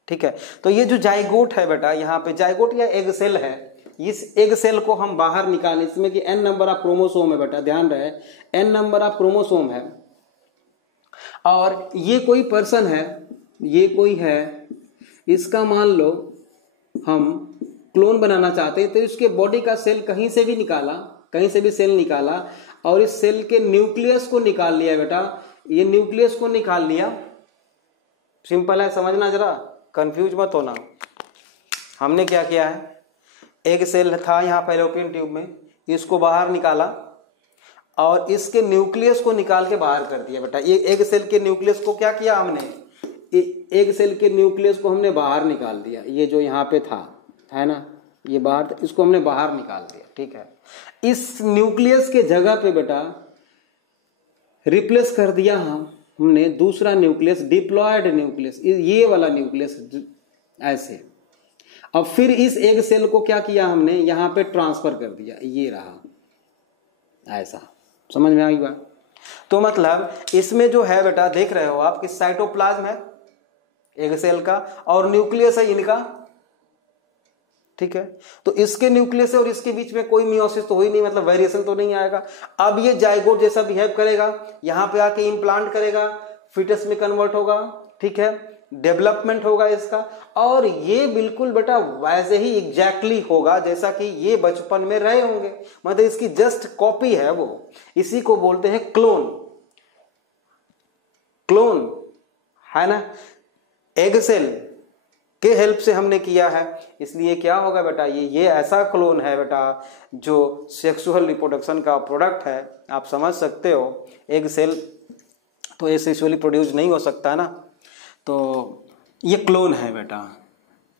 ठीक है। तो ये जो जाइगोट है बेटा, यहाँ पे जाइगोट या एग सेल है, इस एग सेल को हम बाहर निकालें, इसमें कि n नंबर ऑफ क्रोमोसोम है बेटा, ध्यान रहे n नंबर ऑफ क्रोमोसोम है, और ये कोई पर्सन है, ये कोई है, इसका मान लो हम क्लोन बनाना चाहते हैं, तो इसके बॉडी का सेल कहीं से भी निकाला, कहीं से भी सेल निकाला, और इस सेल के न्यूक्लियस को निकाल लिया बेटा, ये न्यूक्लियस को निकाल लिया, सिंपल है, समझना जरा, कंफ्यूज मत होना। हमने क्या किया है, एग सेल था यहाँ फैलोपियन ट्यूब में, इसको बाहर निकाला और इसके न्यूक्लियस को निकाल के बाहर कर दिया बेटा। ये एग सेल के न्यूक्लियस को क्या किया हमने, एग सेल के न्यूक्लियस को हमने बाहर निकाल दिया, ये जो यहाँ पे था, है ना, ये बाहर, इसको हमने बाहर निकाल दिया, ठीक है। इस न्यूक्लियस के जगह पे बेटा रिप्लेस कर दिया हमने दूसरा न्यूक्लियस, डिप्लॉयड न्यूक्लियस, ये वाला न्यूक्लियस ऐसे। अब फिर इस एग सेल को क्या किया हमने, यहाँ पे ट्रांसफर कर दिया, ये रहा ऐसा, समझ में आ गई बात। तो मतलब इसमें जो है बेटा, देख रहे हो आप कि साइटोप्लाज्म है एग सेल का और न्यूक्लियस है इनका, ठीक है। तो इसके न्यूक्लियस है और इसके बीच में कोई मियोसिस तो हुई नहीं, मतलब वेरिएशन तो नहीं आएगा। अब ये जाइगोट जैसा बिहेव करेगा, यहाँ पे आके इम्प्लांट करेगा, फिटस में कन्वर्ट होगा, ठीक है, डेवलपमेंट होगा इसका, और ये बिल्कुल बेटा वैसे ही एग्जैक्टली होगा जैसा कि ये बचपन में रहे होंगे, मतलब इसकी जस्ट कॉपी है वो। इसी को बोलते हैं क्लोन, क्लोन, है ना, एग सेल के हेल्प से हमने किया है, इसलिए क्या होगा बेटा, ये ऐसा क्लोन है बेटा जो सेक्सुअल रिप्रोडक्शन का प्रोडक्ट है। आप समझ सकते हो, एग सेल तो एसेक्सुअली प्रोड्यूस नहीं हो सकता है ना, तो ये क्लोन है बेटा,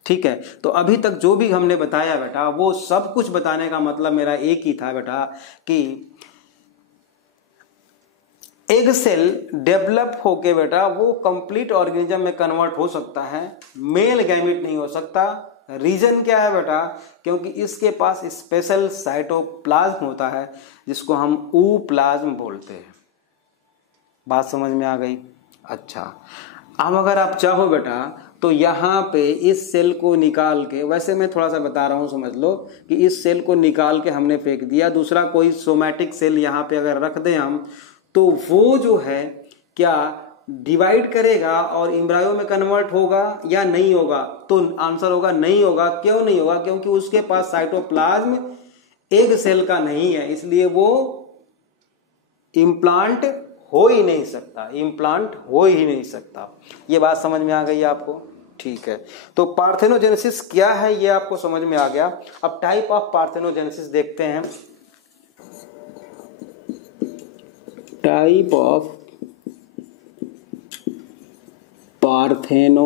ठीक है। तो अभी तक जो भी हमने बताया बेटा, वो सब कुछ बताने का मतलब मेरा एक ही था बेटा कि एग सेल डेवलप होके बेटा वो कंप्लीट ऑर्गेनिज्म में कन्वर्ट हो सकता है, मेल गैमेट नहीं हो सकता। रीजन क्या है बेटा, क्योंकि इसके पास स्पेशल साइटोप्लाज्म होता है जिसको हम ऊप्लाज्म बोलते हैं। बात समझ में आ गई। अच्छा, अब अगर आप चाहो बेटा तो यहाँ पे इस सेल को निकाल के, वैसे मैं थोड़ा सा बता रहा हूँ समझ लो, कि इस सेल को निकाल के हमने फेंक दिया, दूसरा कोई सोमैटिक सेल यहाँ पे अगर रख दें हम, तो वो जो है क्या डिवाइड करेगा और एम्ब्रायो में कन्वर्ट होगा या नहीं होगा? तो आंसर होगा नहीं होगा। क्यों नहीं होगा? क्योंकि उसके पास साइटोप्लाज्म एग सेल का नहीं है, इसलिए वो इम्प्लांट हो ही नहीं सकता, इम्प्लांट हो ही नहीं सकता। ये बात समझ में आ गई आपको? ठीक है, तो पार्थेनोजेनेसिस क्या है ये आपको समझ में आ गया। अब टाइप ऑफ पार्थेनोजेनेसिस देखते हैं। टाइप ऑफ पार्थेनोजेनेसिस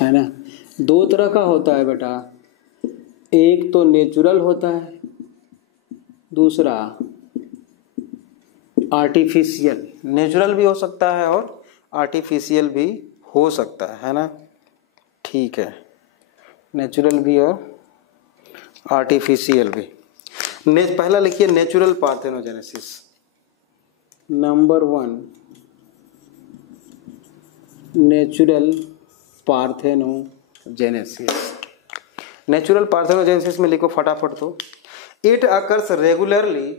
है ना, दो तरह का होता है बेटा, एक तो नेचुरल होता है, दूसरा आर्टिफिशियल। नेचुरल भी हो सकता है और आर्टिफिशियल भी हो सकता है ना। ठीक है, नेचुरल भी और आर्टिफिशियल भी। पहला लिखिए natural parthenogenesis. Number 1 natural parthenogenesis. Natural parthenogenesis में लिखो फटाफट तो, it occurs regularly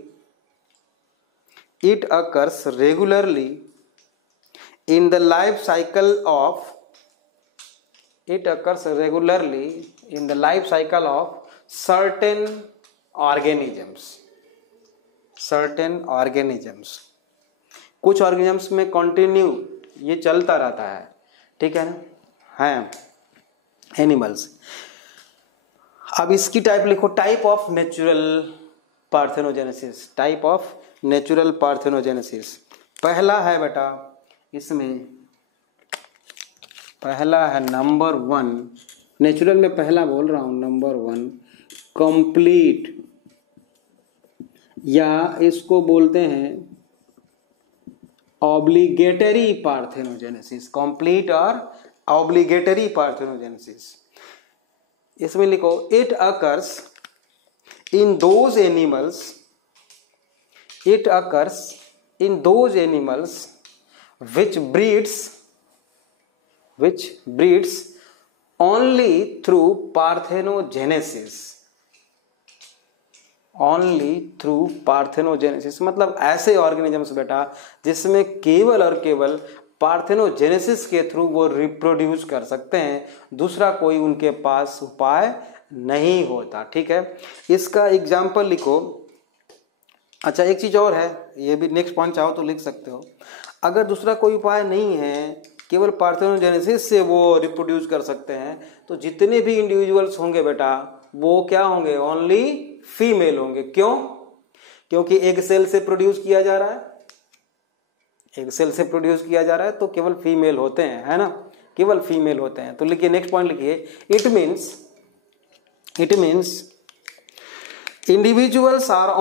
in the life cycle of certain organisms। कुछ ऑर्गेनिजम्स में कंटिन्यू ये चलता रहता है, ठीक है ना, है एनिमल्स। अब इसकी टाइप लिखो, type of natural parthenogenesis. Type of natural parthenogenesis पहला है बेटा, इसमें पहला है नंबर 1, नेचुरल में पहला बोल रहा हूं, नंबर 1 कंप्लीट, या इसको बोलते हैं ऑब्लिगेटरी पार्थेनोजेनेसिस। कंप्लीट और ऑब्लिगेटरी पार्थेनोजेनेसिस। इसमें लिखो it occurs in those animals which breeds only through parthenogenesis। मतलब ऐसे ऑर्गेनिजम्स बेटा जिसमें केवल और केवल पार्थेनोजेनेसिस के थ्रू वो रिप्रोड्यूस कर सकते हैं, दूसरा कोई उनके पास उपाय नहीं होता। ठीक है, इसका एग्जाम्पल लिखो। अच्छा, एक चीज और है, ये भी नेक्स्ट पॉइंट चाहो तो लिख सकते हो। अगर दूसरा कोई उपाय नहीं है, केवल पार्थेनोजेनेसिस से वो रिप्रोड्यूस कर सकते हैं, तो जितने भी इंडिविजुअल्स होंगे बेटा वो क्या होंगे? ओनली फीमेल होंगे। क्यों? क्योंकि एग सेल से प्रोड्यूस किया जा रहा है, तो केवल फीमेल होते हैं, है ना, केवल फीमेल होते हैं। तो लिखिए, नेक्स्ट पॉइंट लिखिए, it means individuals are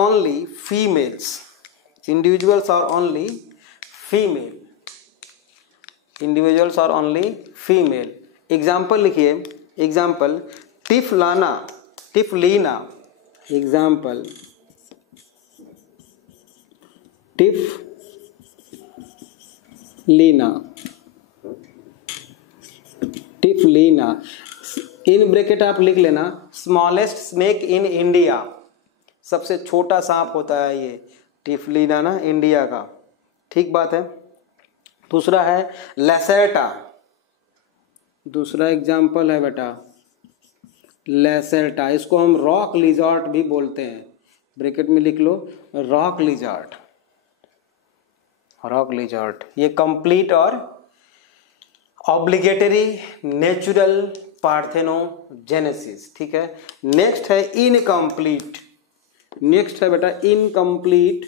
only females। Example लिखिए, एग्जाम्पल टिफलीना। एग्जाम्पल टिफलीना। इन ब्रैकेट आप लिख लेना, स्मॉलेस्ट स्नेक इन इंडिया। सबसे छोटा सांप होता है ये टिफलीना ना, इंडिया का। ठीक बात है। दूसरा है लैसेटा। दूसरा एग्जाम्पल है बेटा लैसेटा। इसको हम रॉक लिजार्ड भी बोलते हैं। ब्रैकेट में लिख लो रॉक लिजार्ड। ये कंप्लीट और ऑब्लिगेटरी नेचुरल पार्थेनोजेनेसिस। ठीक है, नेक्स्ट है इनकम्प्लीट। नेक्स्ट है बेटा इनकम्प्लीट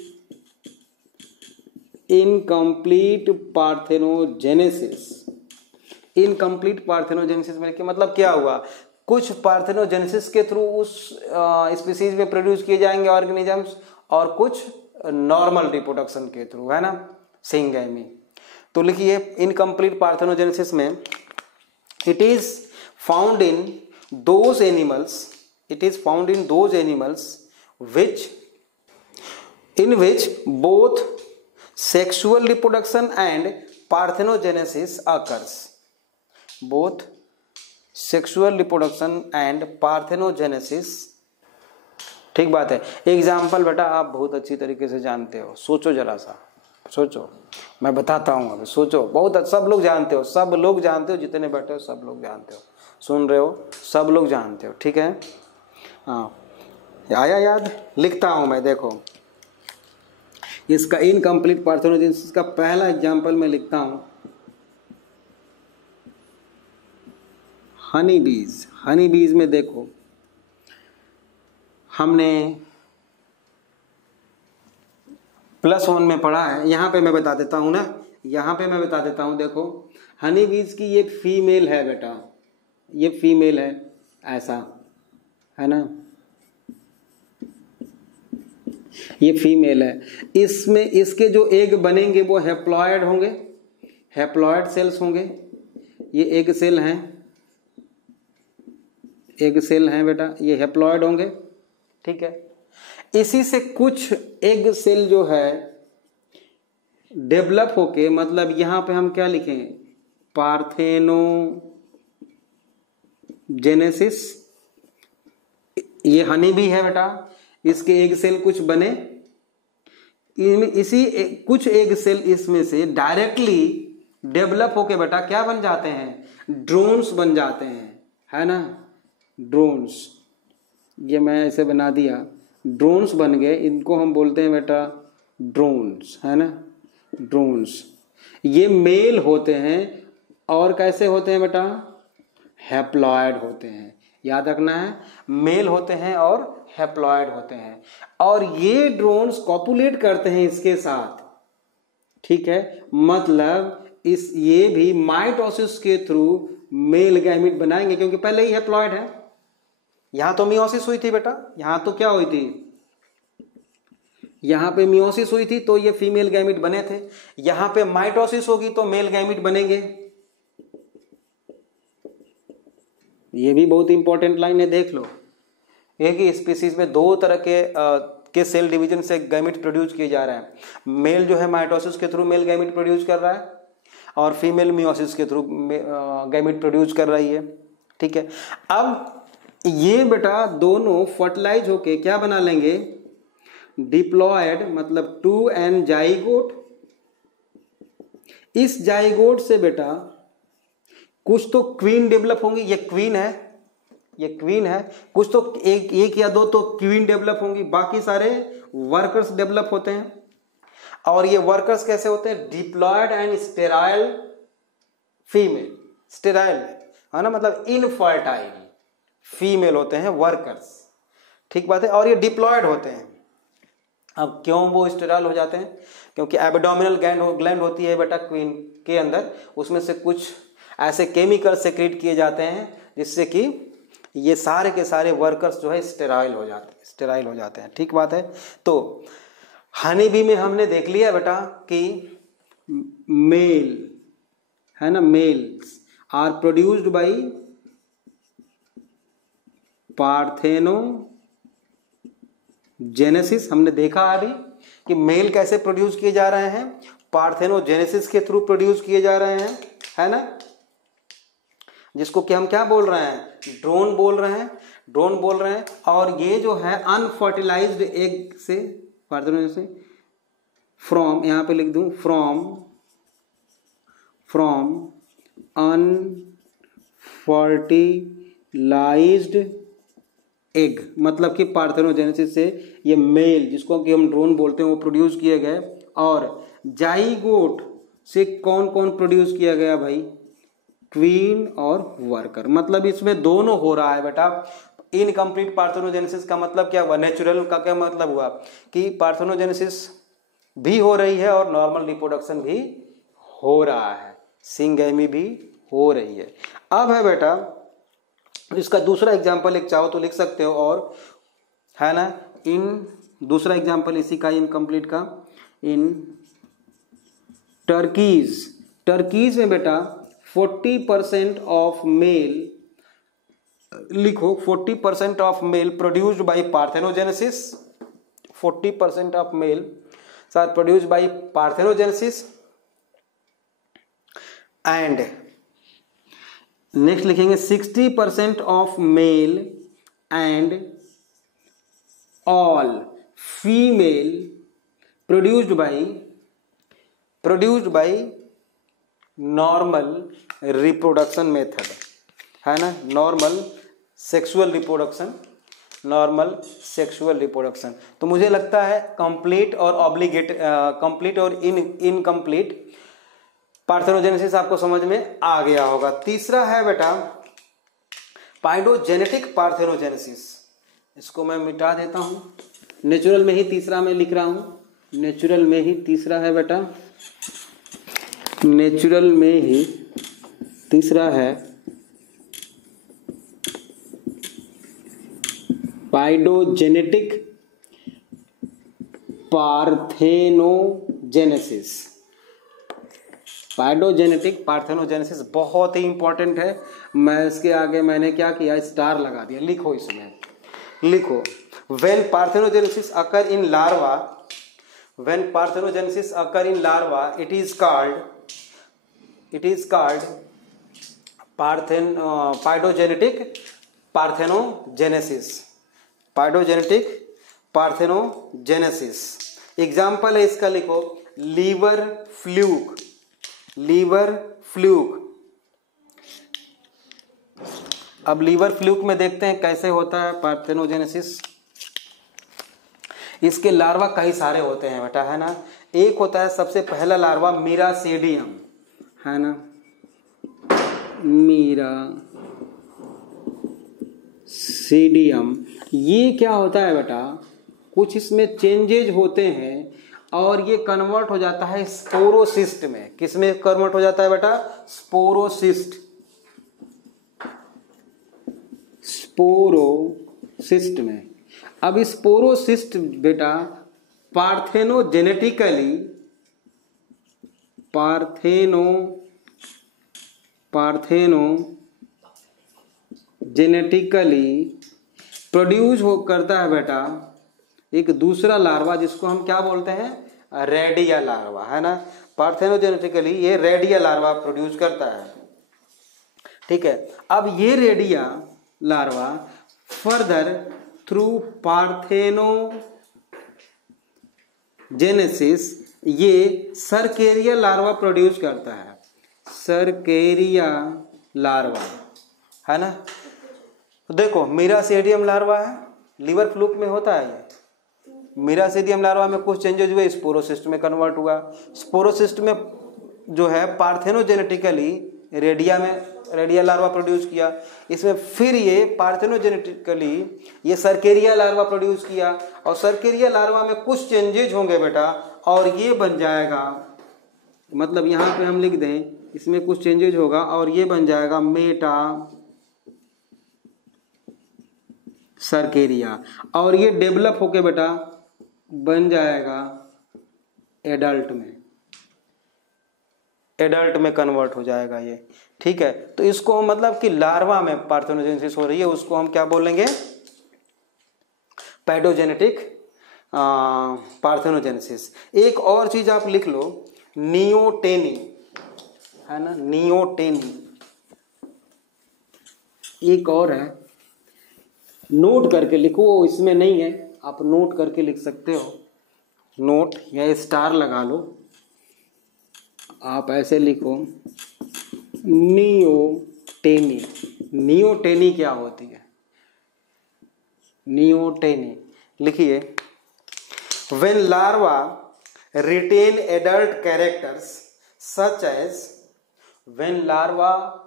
पार्थेनोजेनेसिस। इनकम्प्लीट पार्थेनोजेनेसिस में मतलब क्या हुआ? कुछ पार्थेनोजेनेसिस के थ्रू उस स्पीसीज में प्रोड्यूस किए जाएंगे ऑर्गेनिजम्स, और कुछ नॉर्मल रिप्रोडक्शन के थ्रू, है ना, सिंगैमी। तो लिखिए इनकम्प्लीट पार्थेनोजेनेसिस में it is found in those animals in which both sexual reproduction and parthenogenesis occurs. Both sexual reproduction and parthenogenesis. ठीक बात है। एग्जाम्पल बेटा आप बहुत अच्छी तरीके से जानते हो, सोचो जरा सा, सोचो, मैं बताता हूँ अभी, सोचो। बहुत सब लोग जानते हो, सब लोग जानते हो, जितने बैठे हो सब लोग जानते हो, सुन रहे हो, सब लोग जानते हो, ठीक है। हाँ, आया याद? लिखता हूँ मैं, देखो इसका इनकम्प्लीट पार्थेनोजेनेसिस का पहला एग्जाम्पल मैं लिखता हूँ, हनी बीज। हनी बीज में देखो हमने +1 में पढ़ा है, यहाँ पे मैं बता देता हूँ ना, यहाँ पे मैं बता देता हूँ। देखो हनी बीज की ये फीमेल है बेटा, ये फीमेल है, ऐसा है ना, ये फीमेल है। इसमें इसके जो एग बनेंगे वो हैप्लॉयड होंगे, हैप्लॉयड सेल्स होंगे। ये एग सेल हैं, एग सेल हैं बेटा, ये हैप्लॉयड होंगे, ठीक है। इसी से कुछ एग सेल जो है डेवलप होके, मतलब यहां पे हम क्या लिखें, पार्थेनोजेनेसिस। ये हनी भी है बेटा, इसके एग सेल कुछ बने, इसी कुछ एग सेल इसमें से डायरेक्टली डेवलप होके बेटा क्या बन जाते हैं, ड्रोन्स बन जाते हैं, है ना, ड्रोन्स। ये मैं ऐसे बना दिया, ड्रोन्स बन गए, इनको हम बोलते हैं बेटा ड्रोन्स, है ना, ड्रोन्स। ये मेल होते हैं और कैसे होते हैं बेटा, हैप्लॉयड होते हैं, याद रखना है, मेल होते हैं और हैप्लॉयड होते हैं। और ये ड्रोन्स कॉपुलेट करते हैं इसके साथ, ठीक है। मतलब इस ये भी माइटोसिस के थ्रू मेल गैमीट बनाएंगे, क्योंकि पहले ही हैप्लॉयड है। यहां तो मियोसिस हुई थी बेटा, यहां तो क्या हुई थी, यहां पे मियोसिस हुई थी तो ये फीमेल गैमीट बने थे, यहां पे माइटोसिस होगी तो मेल गैमीट बनेंगे। ये भी बहुत इंपॉर्टेंट लाइन है, देख लो। एक ही स्पीसीज में दो तरह के सेल डिवीजन से गैमीट प्रोड्यूस किए जा रहे हैं। मेल जो है माइटोसिस के थ्रू मेल गैमीट प्रोड्यूस कर रहा है और फीमेल मियोसिस के थ्रू गैमीट प्रोड्यूस कर रही है, ठीक है। अब ये बेटा दोनों फर्टिलाइज होके क्या बना लेंगे, डिप्लॉयड, मतलब 2n जाइगोट। इस जाइगोट से बेटा कुछ तो क्वीन डेवलप होंगी, ये क्वीन है, ये क्वीन है, कुछ तो एक या दो तो क्वीन डेवलप होंगी, बाकी सारे वर्कर्स डेवलप होते हैं। और ये वर्कर्स कैसे होते हैं, diploid and sterile female, sterile है ना, मतलब इनफर्टाइल फीमेल होते हैं वर्कर्स, ठीक बात है। और ये डिप्लॉयड होते हैं। अब क्यों वो स्टेराइल हो जाते हैं, क्योंकि एब्डोमिनल ग्लैंड होती है बेटा क्वीन के अंदर, उसमें से कुछ ऐसे केमिकल सेक्रेट किए जाते हैं जिससे कि ये सारे के सारे वर्कर्स जो है स्टेराइल हो जाते हैं, ठीक बात है। तो हनी बी में हमने देख लिया बेटा कि मेल है ना, males are produced by parthenogenesis. हमने देखा अभी कि मेल कैसे प्रोड्यूस किए जा रहे हैं, पार्थेनोजेनेसिस के थ्रू प्रोड्यूस किए जा रहे हैं, है ना, जिसको कि हम क्या बोल रहे हैं, ड्रोन बोल रहे हैं, ड्रोन बोल रहे हैं। और ये जो है अनफर्टिलाइज्ड एग से पार्थेनोजेनेसिस फ्रॉम, यहां पे लिख दूं फ्रॉम अनफर्टिलाइज्ड एग, मतलब कि पार्थेनोजेनेसिस से ये मेल जिसको कि हम ड्रोन बोलते हैं वो प्रोड्यूस किए गए। और जाइगोट से कौन कौन प्रोड्यूस किया गया भाई, क्वीन और वर्कर, मतलब इसमें दोनों हो रहा है बेटा। इनकम्प्लीट पार्थेनोजेनेसिस का मतलब क्या हुआ, नेचुरल का क्या मतलब हुआ कि पार्थेनोजेनेसिस भी हो रही है और नॉर्मल रिप्रोडक्शन भी हो रहा है, सिंगैमी भी हो रही है। अब है बेटा इसका दूसरा एग्जाम्पल एक चाहो तो लिख सकते हो, और है ना, इन दूसरा एग्जाम्पल इसी का इनकम्प्लीट का, इन टर्कीज में बेटा 40% ऑफ मेल, लिखो 40% of male produced by parthenogenesis, 40% of male are produced by parthenogenesis and next लिखेंगे 60% of male and all female produced by normal reproduction method, है ना, नॉर्मल सेक्सुअल रिप्रोडक्शन। तो मुझे लगता है कंप्लीट और इनकम्प्लीट पार्थेनोजेनेसिस आपको समझ में आ गया होगा। तीसरा है बेटा पाइडोजेनेटिक पार्थेनोजेनेसिस। इसको मैं मिटा देता हूं, नेचुरल में ही तीसरा मैं लिख रहा हूं, नेचुरल में ही तीसरा है बेटा, नेचुरल में ही तीसरा है पाइडोजेनेटिक पार्थेनोजेनेसिस। पाइडोजेनेटिक पार्थेनोजेनेसिस बहुत ही इंपॉर्टेंट है। मैं इसके आगे मैंने क्या किया, स्टार लगा दिया। लिखो, इसमें लिखो, when parthenogenesis occur in larva, when parthenogenesis occur in larva it is called paedogenetic parthenogenesis. Paedogenetic parthenogenesis example है इसका, लिखो लीवर फ्लूक। अब लीवर फ्लूक में देखते हैं कैसे होता है पार्थेनोजेनेसिस। इसके लार्वा कई सारे होते हैं बेटा, है ना। एक होता है सबसे पहला लार्वा मीरासीडियम, है ना, मीरासीडियम। ये क्या होता है बेटा, कुछ इसमें चेंजेज होते हैं और ये कन्वर्ट हो जाता है स्पोरोसिस्ट में। किस में कन्वर्ट हो जाता है बेटा, स्पोरोसिस्ट में। अब स्पोरोसिस्ट बेटा पार्थेनोजेनेटिकली प्रोड्यूस करता है बेटा एक दूसरा लार्वा, जिसको हम क्या बोलते हैं, रेडिया लार्वा, है ना। पार्थेनोजेनेटिकली ये रेडिया लार्वा प्रोड्यूस करता है, ठीक है। अब ये redia larva further through parthenogenesis ये सर्केरिया लार्वा प्रोड्यूस करता है, सर्केरिया लार्वा, है ना। देखो मीरासीडियम लार्वा है, लीवर फ्लूक में होता है ये। मीरासीडियम लार्वा में कुछ चेंजेस हुए, स्पोरोसिस्ट में कन्वर्ट हुआ। स्पोरोसिस्ट में जो है पार्थेनोजेनेटिकली रेडिया लार्वा प्रोड्यूस किया। इसमें फिर ये पार्थेनोजेनेटिकली ये सर्केरिया लार्वा प्रोड्यूस किया, और सर्केरिया लार्वा में कुछ चेंजेज होंगे बेटा, और ये बन जाएगा, मतलब यहाँ पे हम लिख दें, इसमें कुछ चेंजेज होगा और ये बन जाएगा मेटा सर्केरिया, और ये डेवलप होके बेटा बन जाएगा एडल्ट में कन्वर्ट हो जाएगा ये, ठीक है। तो इसको मतलब कि लार्वा में पार्थेनोजेनेसिस हो रही है, उसको हम क्या बोलेंगे, पैडोजेनेटिक पार्थेनोजेनेसिस। एक और चीज आप लिख लो, नियोटेनी, है ना, नियोटेनी एक और है, नोट करके लिखो, इसमें नहीं है, आप नोट करके लिख सकते हो, नोट या स्टार लगा लो, आप ऐसे लिखो नियोटेनी। नियोटेनी क्या होती है, नियोटेनी लिखिए, when larva retain adult characters such as, when larva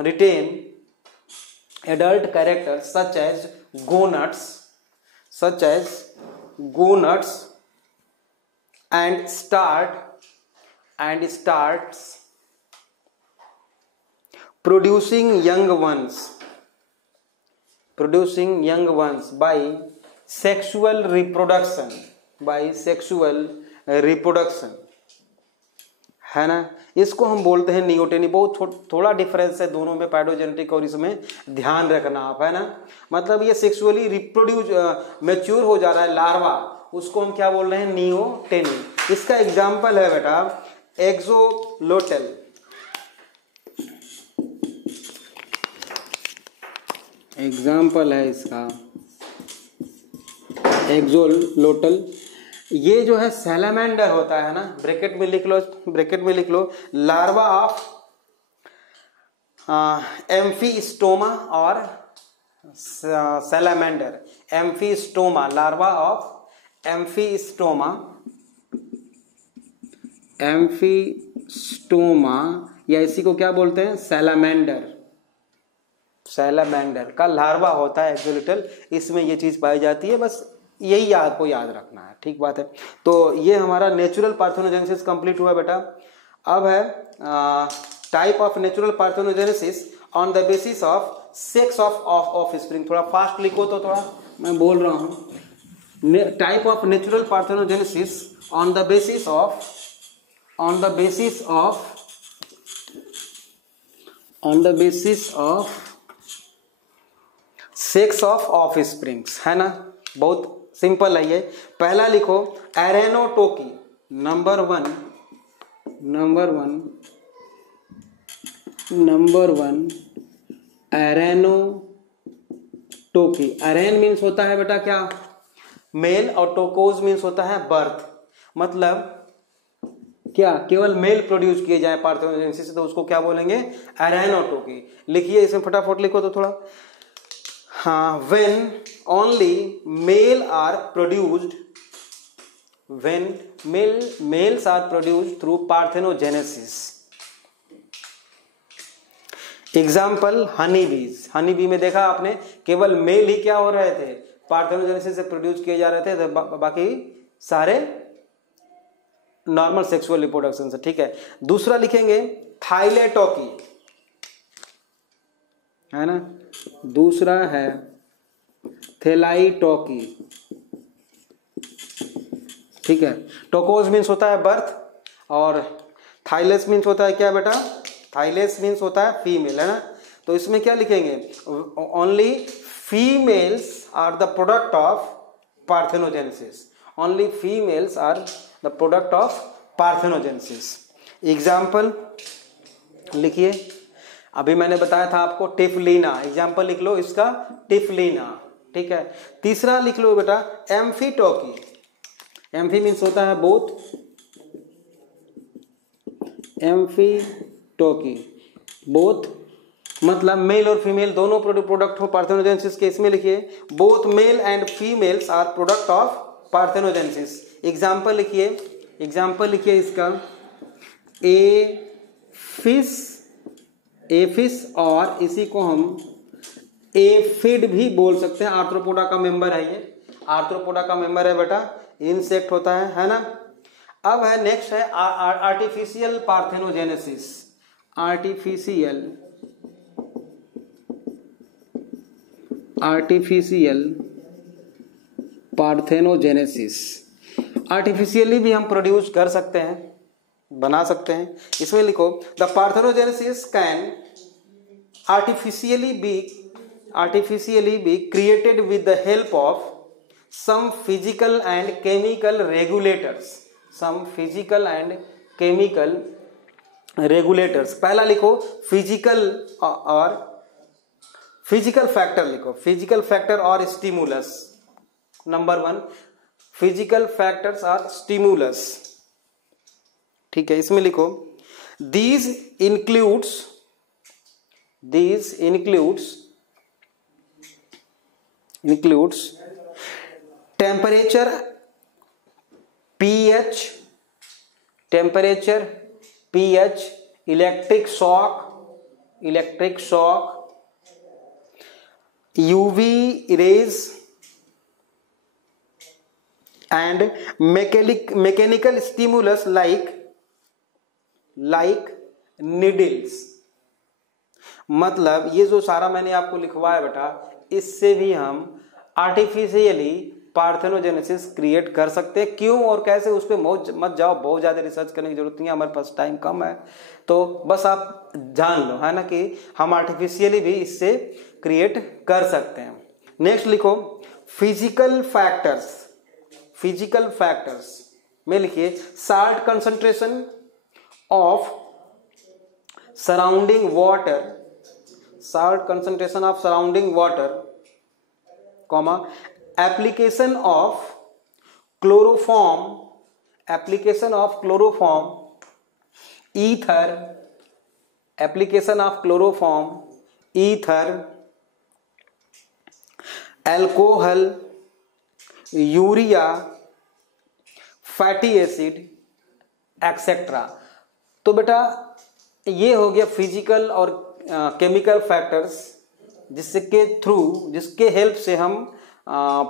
retain adult characters such as gonads and starts producing young ones by sexual reproduction, है ना। इसको हम बोलते हैं नियोटेनी। बहुत थोड़ा डिफरेंस है दोनों में, पैडोजेनेटिक और इसमें, ध्यान रखना आप, है ना। मतलब ये सेक्सुअली रिप्रोड्यूस मैच्योर हो जा रहा है लार्वा, उसको हम क्या बोल रहे हैं, नियोटेनिन। इसका एग्जाम्पल है बेटा एक्सोलोटल। एग्जाम्पल है इसका एक्सोलोटल। ये जो है सैलामेंडर होता है ना, ब्रैकेट में लिख लो लार्वा ऑफ एम्फीस्टोमा और सैलामेंडर। एम्फीस्टोमा, लार्वा ऑफ एम्फीस्टोमा या इसी को क्या बोलते हैं, सैलामेंडर। सैलामेंडर का लार्वा होता है एक्सोलोटल, इसमें ये चीज पाई जाती है। बस यही आपको याद रखना है, ठीक बात है। तो ये हमारा नेचुरल पार्थेनोजेनेसिस कंप्लीट हुआ बेटा। अब है type of natural parthenogenesis on the basis of sex of offspring. थोड़ा फास्ट लिखो तो थोड़ा मैं बोल रहा हूं। Type of natural parthenogenesis on the basis of sex of offsprings, है ना। बहुत सिंपल है ये। पहला लिखो arrhenotoky. Number one arrhenotoky. Arrhen means होता है बेटा क्या, मेल, और टोकोज मीन्स होता है बर्थ। मतलब क्या केवल मेल प्रोड्यूस किए जाए पार्थेनोजेनेसिस, तो उसको क्या बोलेंगे, एरेनोटोकी। लिखिए इसमें फटाफट लिखो तो थोड़ा। हाँ, when only male are produced, when males are produced through parthenogenesis. Example honey bees. Honey B में देखा आपने, केवल मेल ही क्या हो रहे थे, पार्थेनोजेनेसिस से प्रोड्यूस किए जा रहे थे, तो बाकी सारे नॉर्मल सेक्सुअल रिप्रोडक्शन से, ठीक है। दूसरा लिखेंगे थाइलेटोकी, है ना। दूसरा है थेलाइटोकी, ठीक है। टोकोज मीन्स होता है बर्थ, और थाइलेस मीन्स होता है क्या बेटा, थाइलेस मीन्स होता है फीमेल, है ना। तो इसमें क्या लिखेंगे, only females are the product of parthenogenesis. Only females are the product of parthenogenesis. Example लिखिए, अभी मैंने बताया था आपको टिफलिना। एग्जाम्पल लिख लो इसका, टिफलिना, ठीक है। तीसरा लिख लो बेटा एम्फीटोकी। एम्फी मीन्स होता है बोथ, एम्फीटोकी बोथ मतलब मेल और फीमेल दोनों प्रोडक्ट हो पार्थेनोजेनेसिस के। इसमें लिखिए both male and females are product of parthenogenesis. Example लिखिए इसका एफिस, और इसी को हम एफिड भी बोल सकते हैं। आर्थ्रोपोडा का मेंबर है ये, आर्थ्रोपोडा का मेंबर है बेटा, इंसेक्ट होता है ना। अब है नेक्स्ट है artificial parthenogenesis. Artificial parthenogenesis. Artificially भी हम प्रोड्यूस कर सकते हैं, बना सकते हैं। इसमें लिखो the parthenogenesis can artificially be created with the help of some physical and chemical regulators. पहला लिखो फिजिकल फैक्टर लिखो, फिजिकल फैक्टर और स्टिमुलस। नंबर 1 फिजिकल फैक्टर्स और स्टिमुलस, ठीक है। इसमें लिखो these includes temperature, pH, electric shock, UV rays and mechanical stimulus like needles। मतलब ये जो सारा मैंने आपको लिखवाया बेटा, इससे भी हम आर्टिफिशियली पार्थेनोजेनेसिस क्रिएट कर सकते हैं। क्यों और कैसे उस पर मत जाओ, बहुत ज्यादा रिसर्च करने की जरूरत नहीं है, हमारे पास टाइम कम है। तो बस आप जान लो, है ना, कि हम आर्टिफिशियली भी इससे क्रिएट कर सकते हैं। नेक्स्ट लिखो फिजिकल फिजिकल फैक्टर्स में लिखिए salt concentration of surrounding water, salt concentration of surrounding water, comma application of chloroform, application of chloroform, ether, application of chloroform, ether, alcohol, urea, fatty acid etcetera. तो बेटा ये हो गया physical और chemical factors जिसके through, जिसके help से हम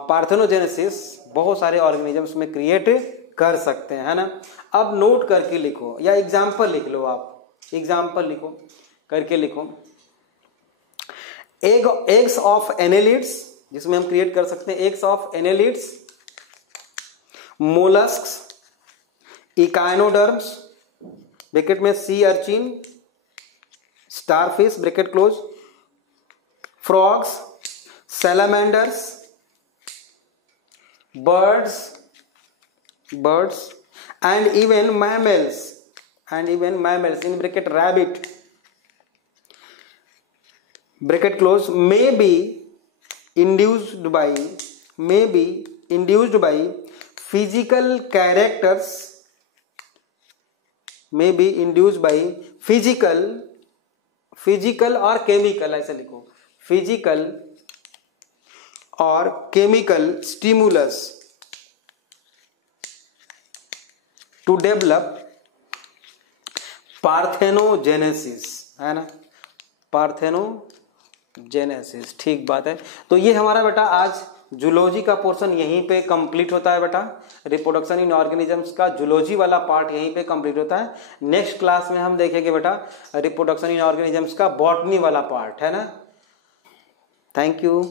पार्थेनोजेनेसिस बहुत सारे ऑर्गेनिजम्स में क्रिएट कर सकते हैं, है ना। अब नोट करके लिखो या एग्जाम्पल लिख लो, आप एग्जाम्पल लिखो, करके लिखो। एग्स ऑफ एनेलिड्स, जिसमें हम क्रिएट कर सकते हैं eggs of annelids, molluscs, echinoderms bracket में sea urchin, starfish bracket close, frogs, salamanders, birds and even mammals in bracket rabbit bracket close may be induced by physical characters, may be induced by physical और chemical, ऐसे लिखो, physical और chemical stimulus to develop parthenogenesis, है ना, parthenogenesis. ठीक बात है। तो ये हमारा बेटा आज जूलॉजी का पोर्शन यहीं पे कंप्लीट होता है बेटा। रिप्रोडक्शन इन ऑर्गेनिजम्स का जूलॉजी वाला पार्ट यहीं पे कंप्लीट होता है। नेक्स्ट क्लास में हम देखेंगे बेटा रिप्रोडक्शन इन ऑर्गेनिजम्स का बॉटनी वाला पार्ट, है ना। Thank you.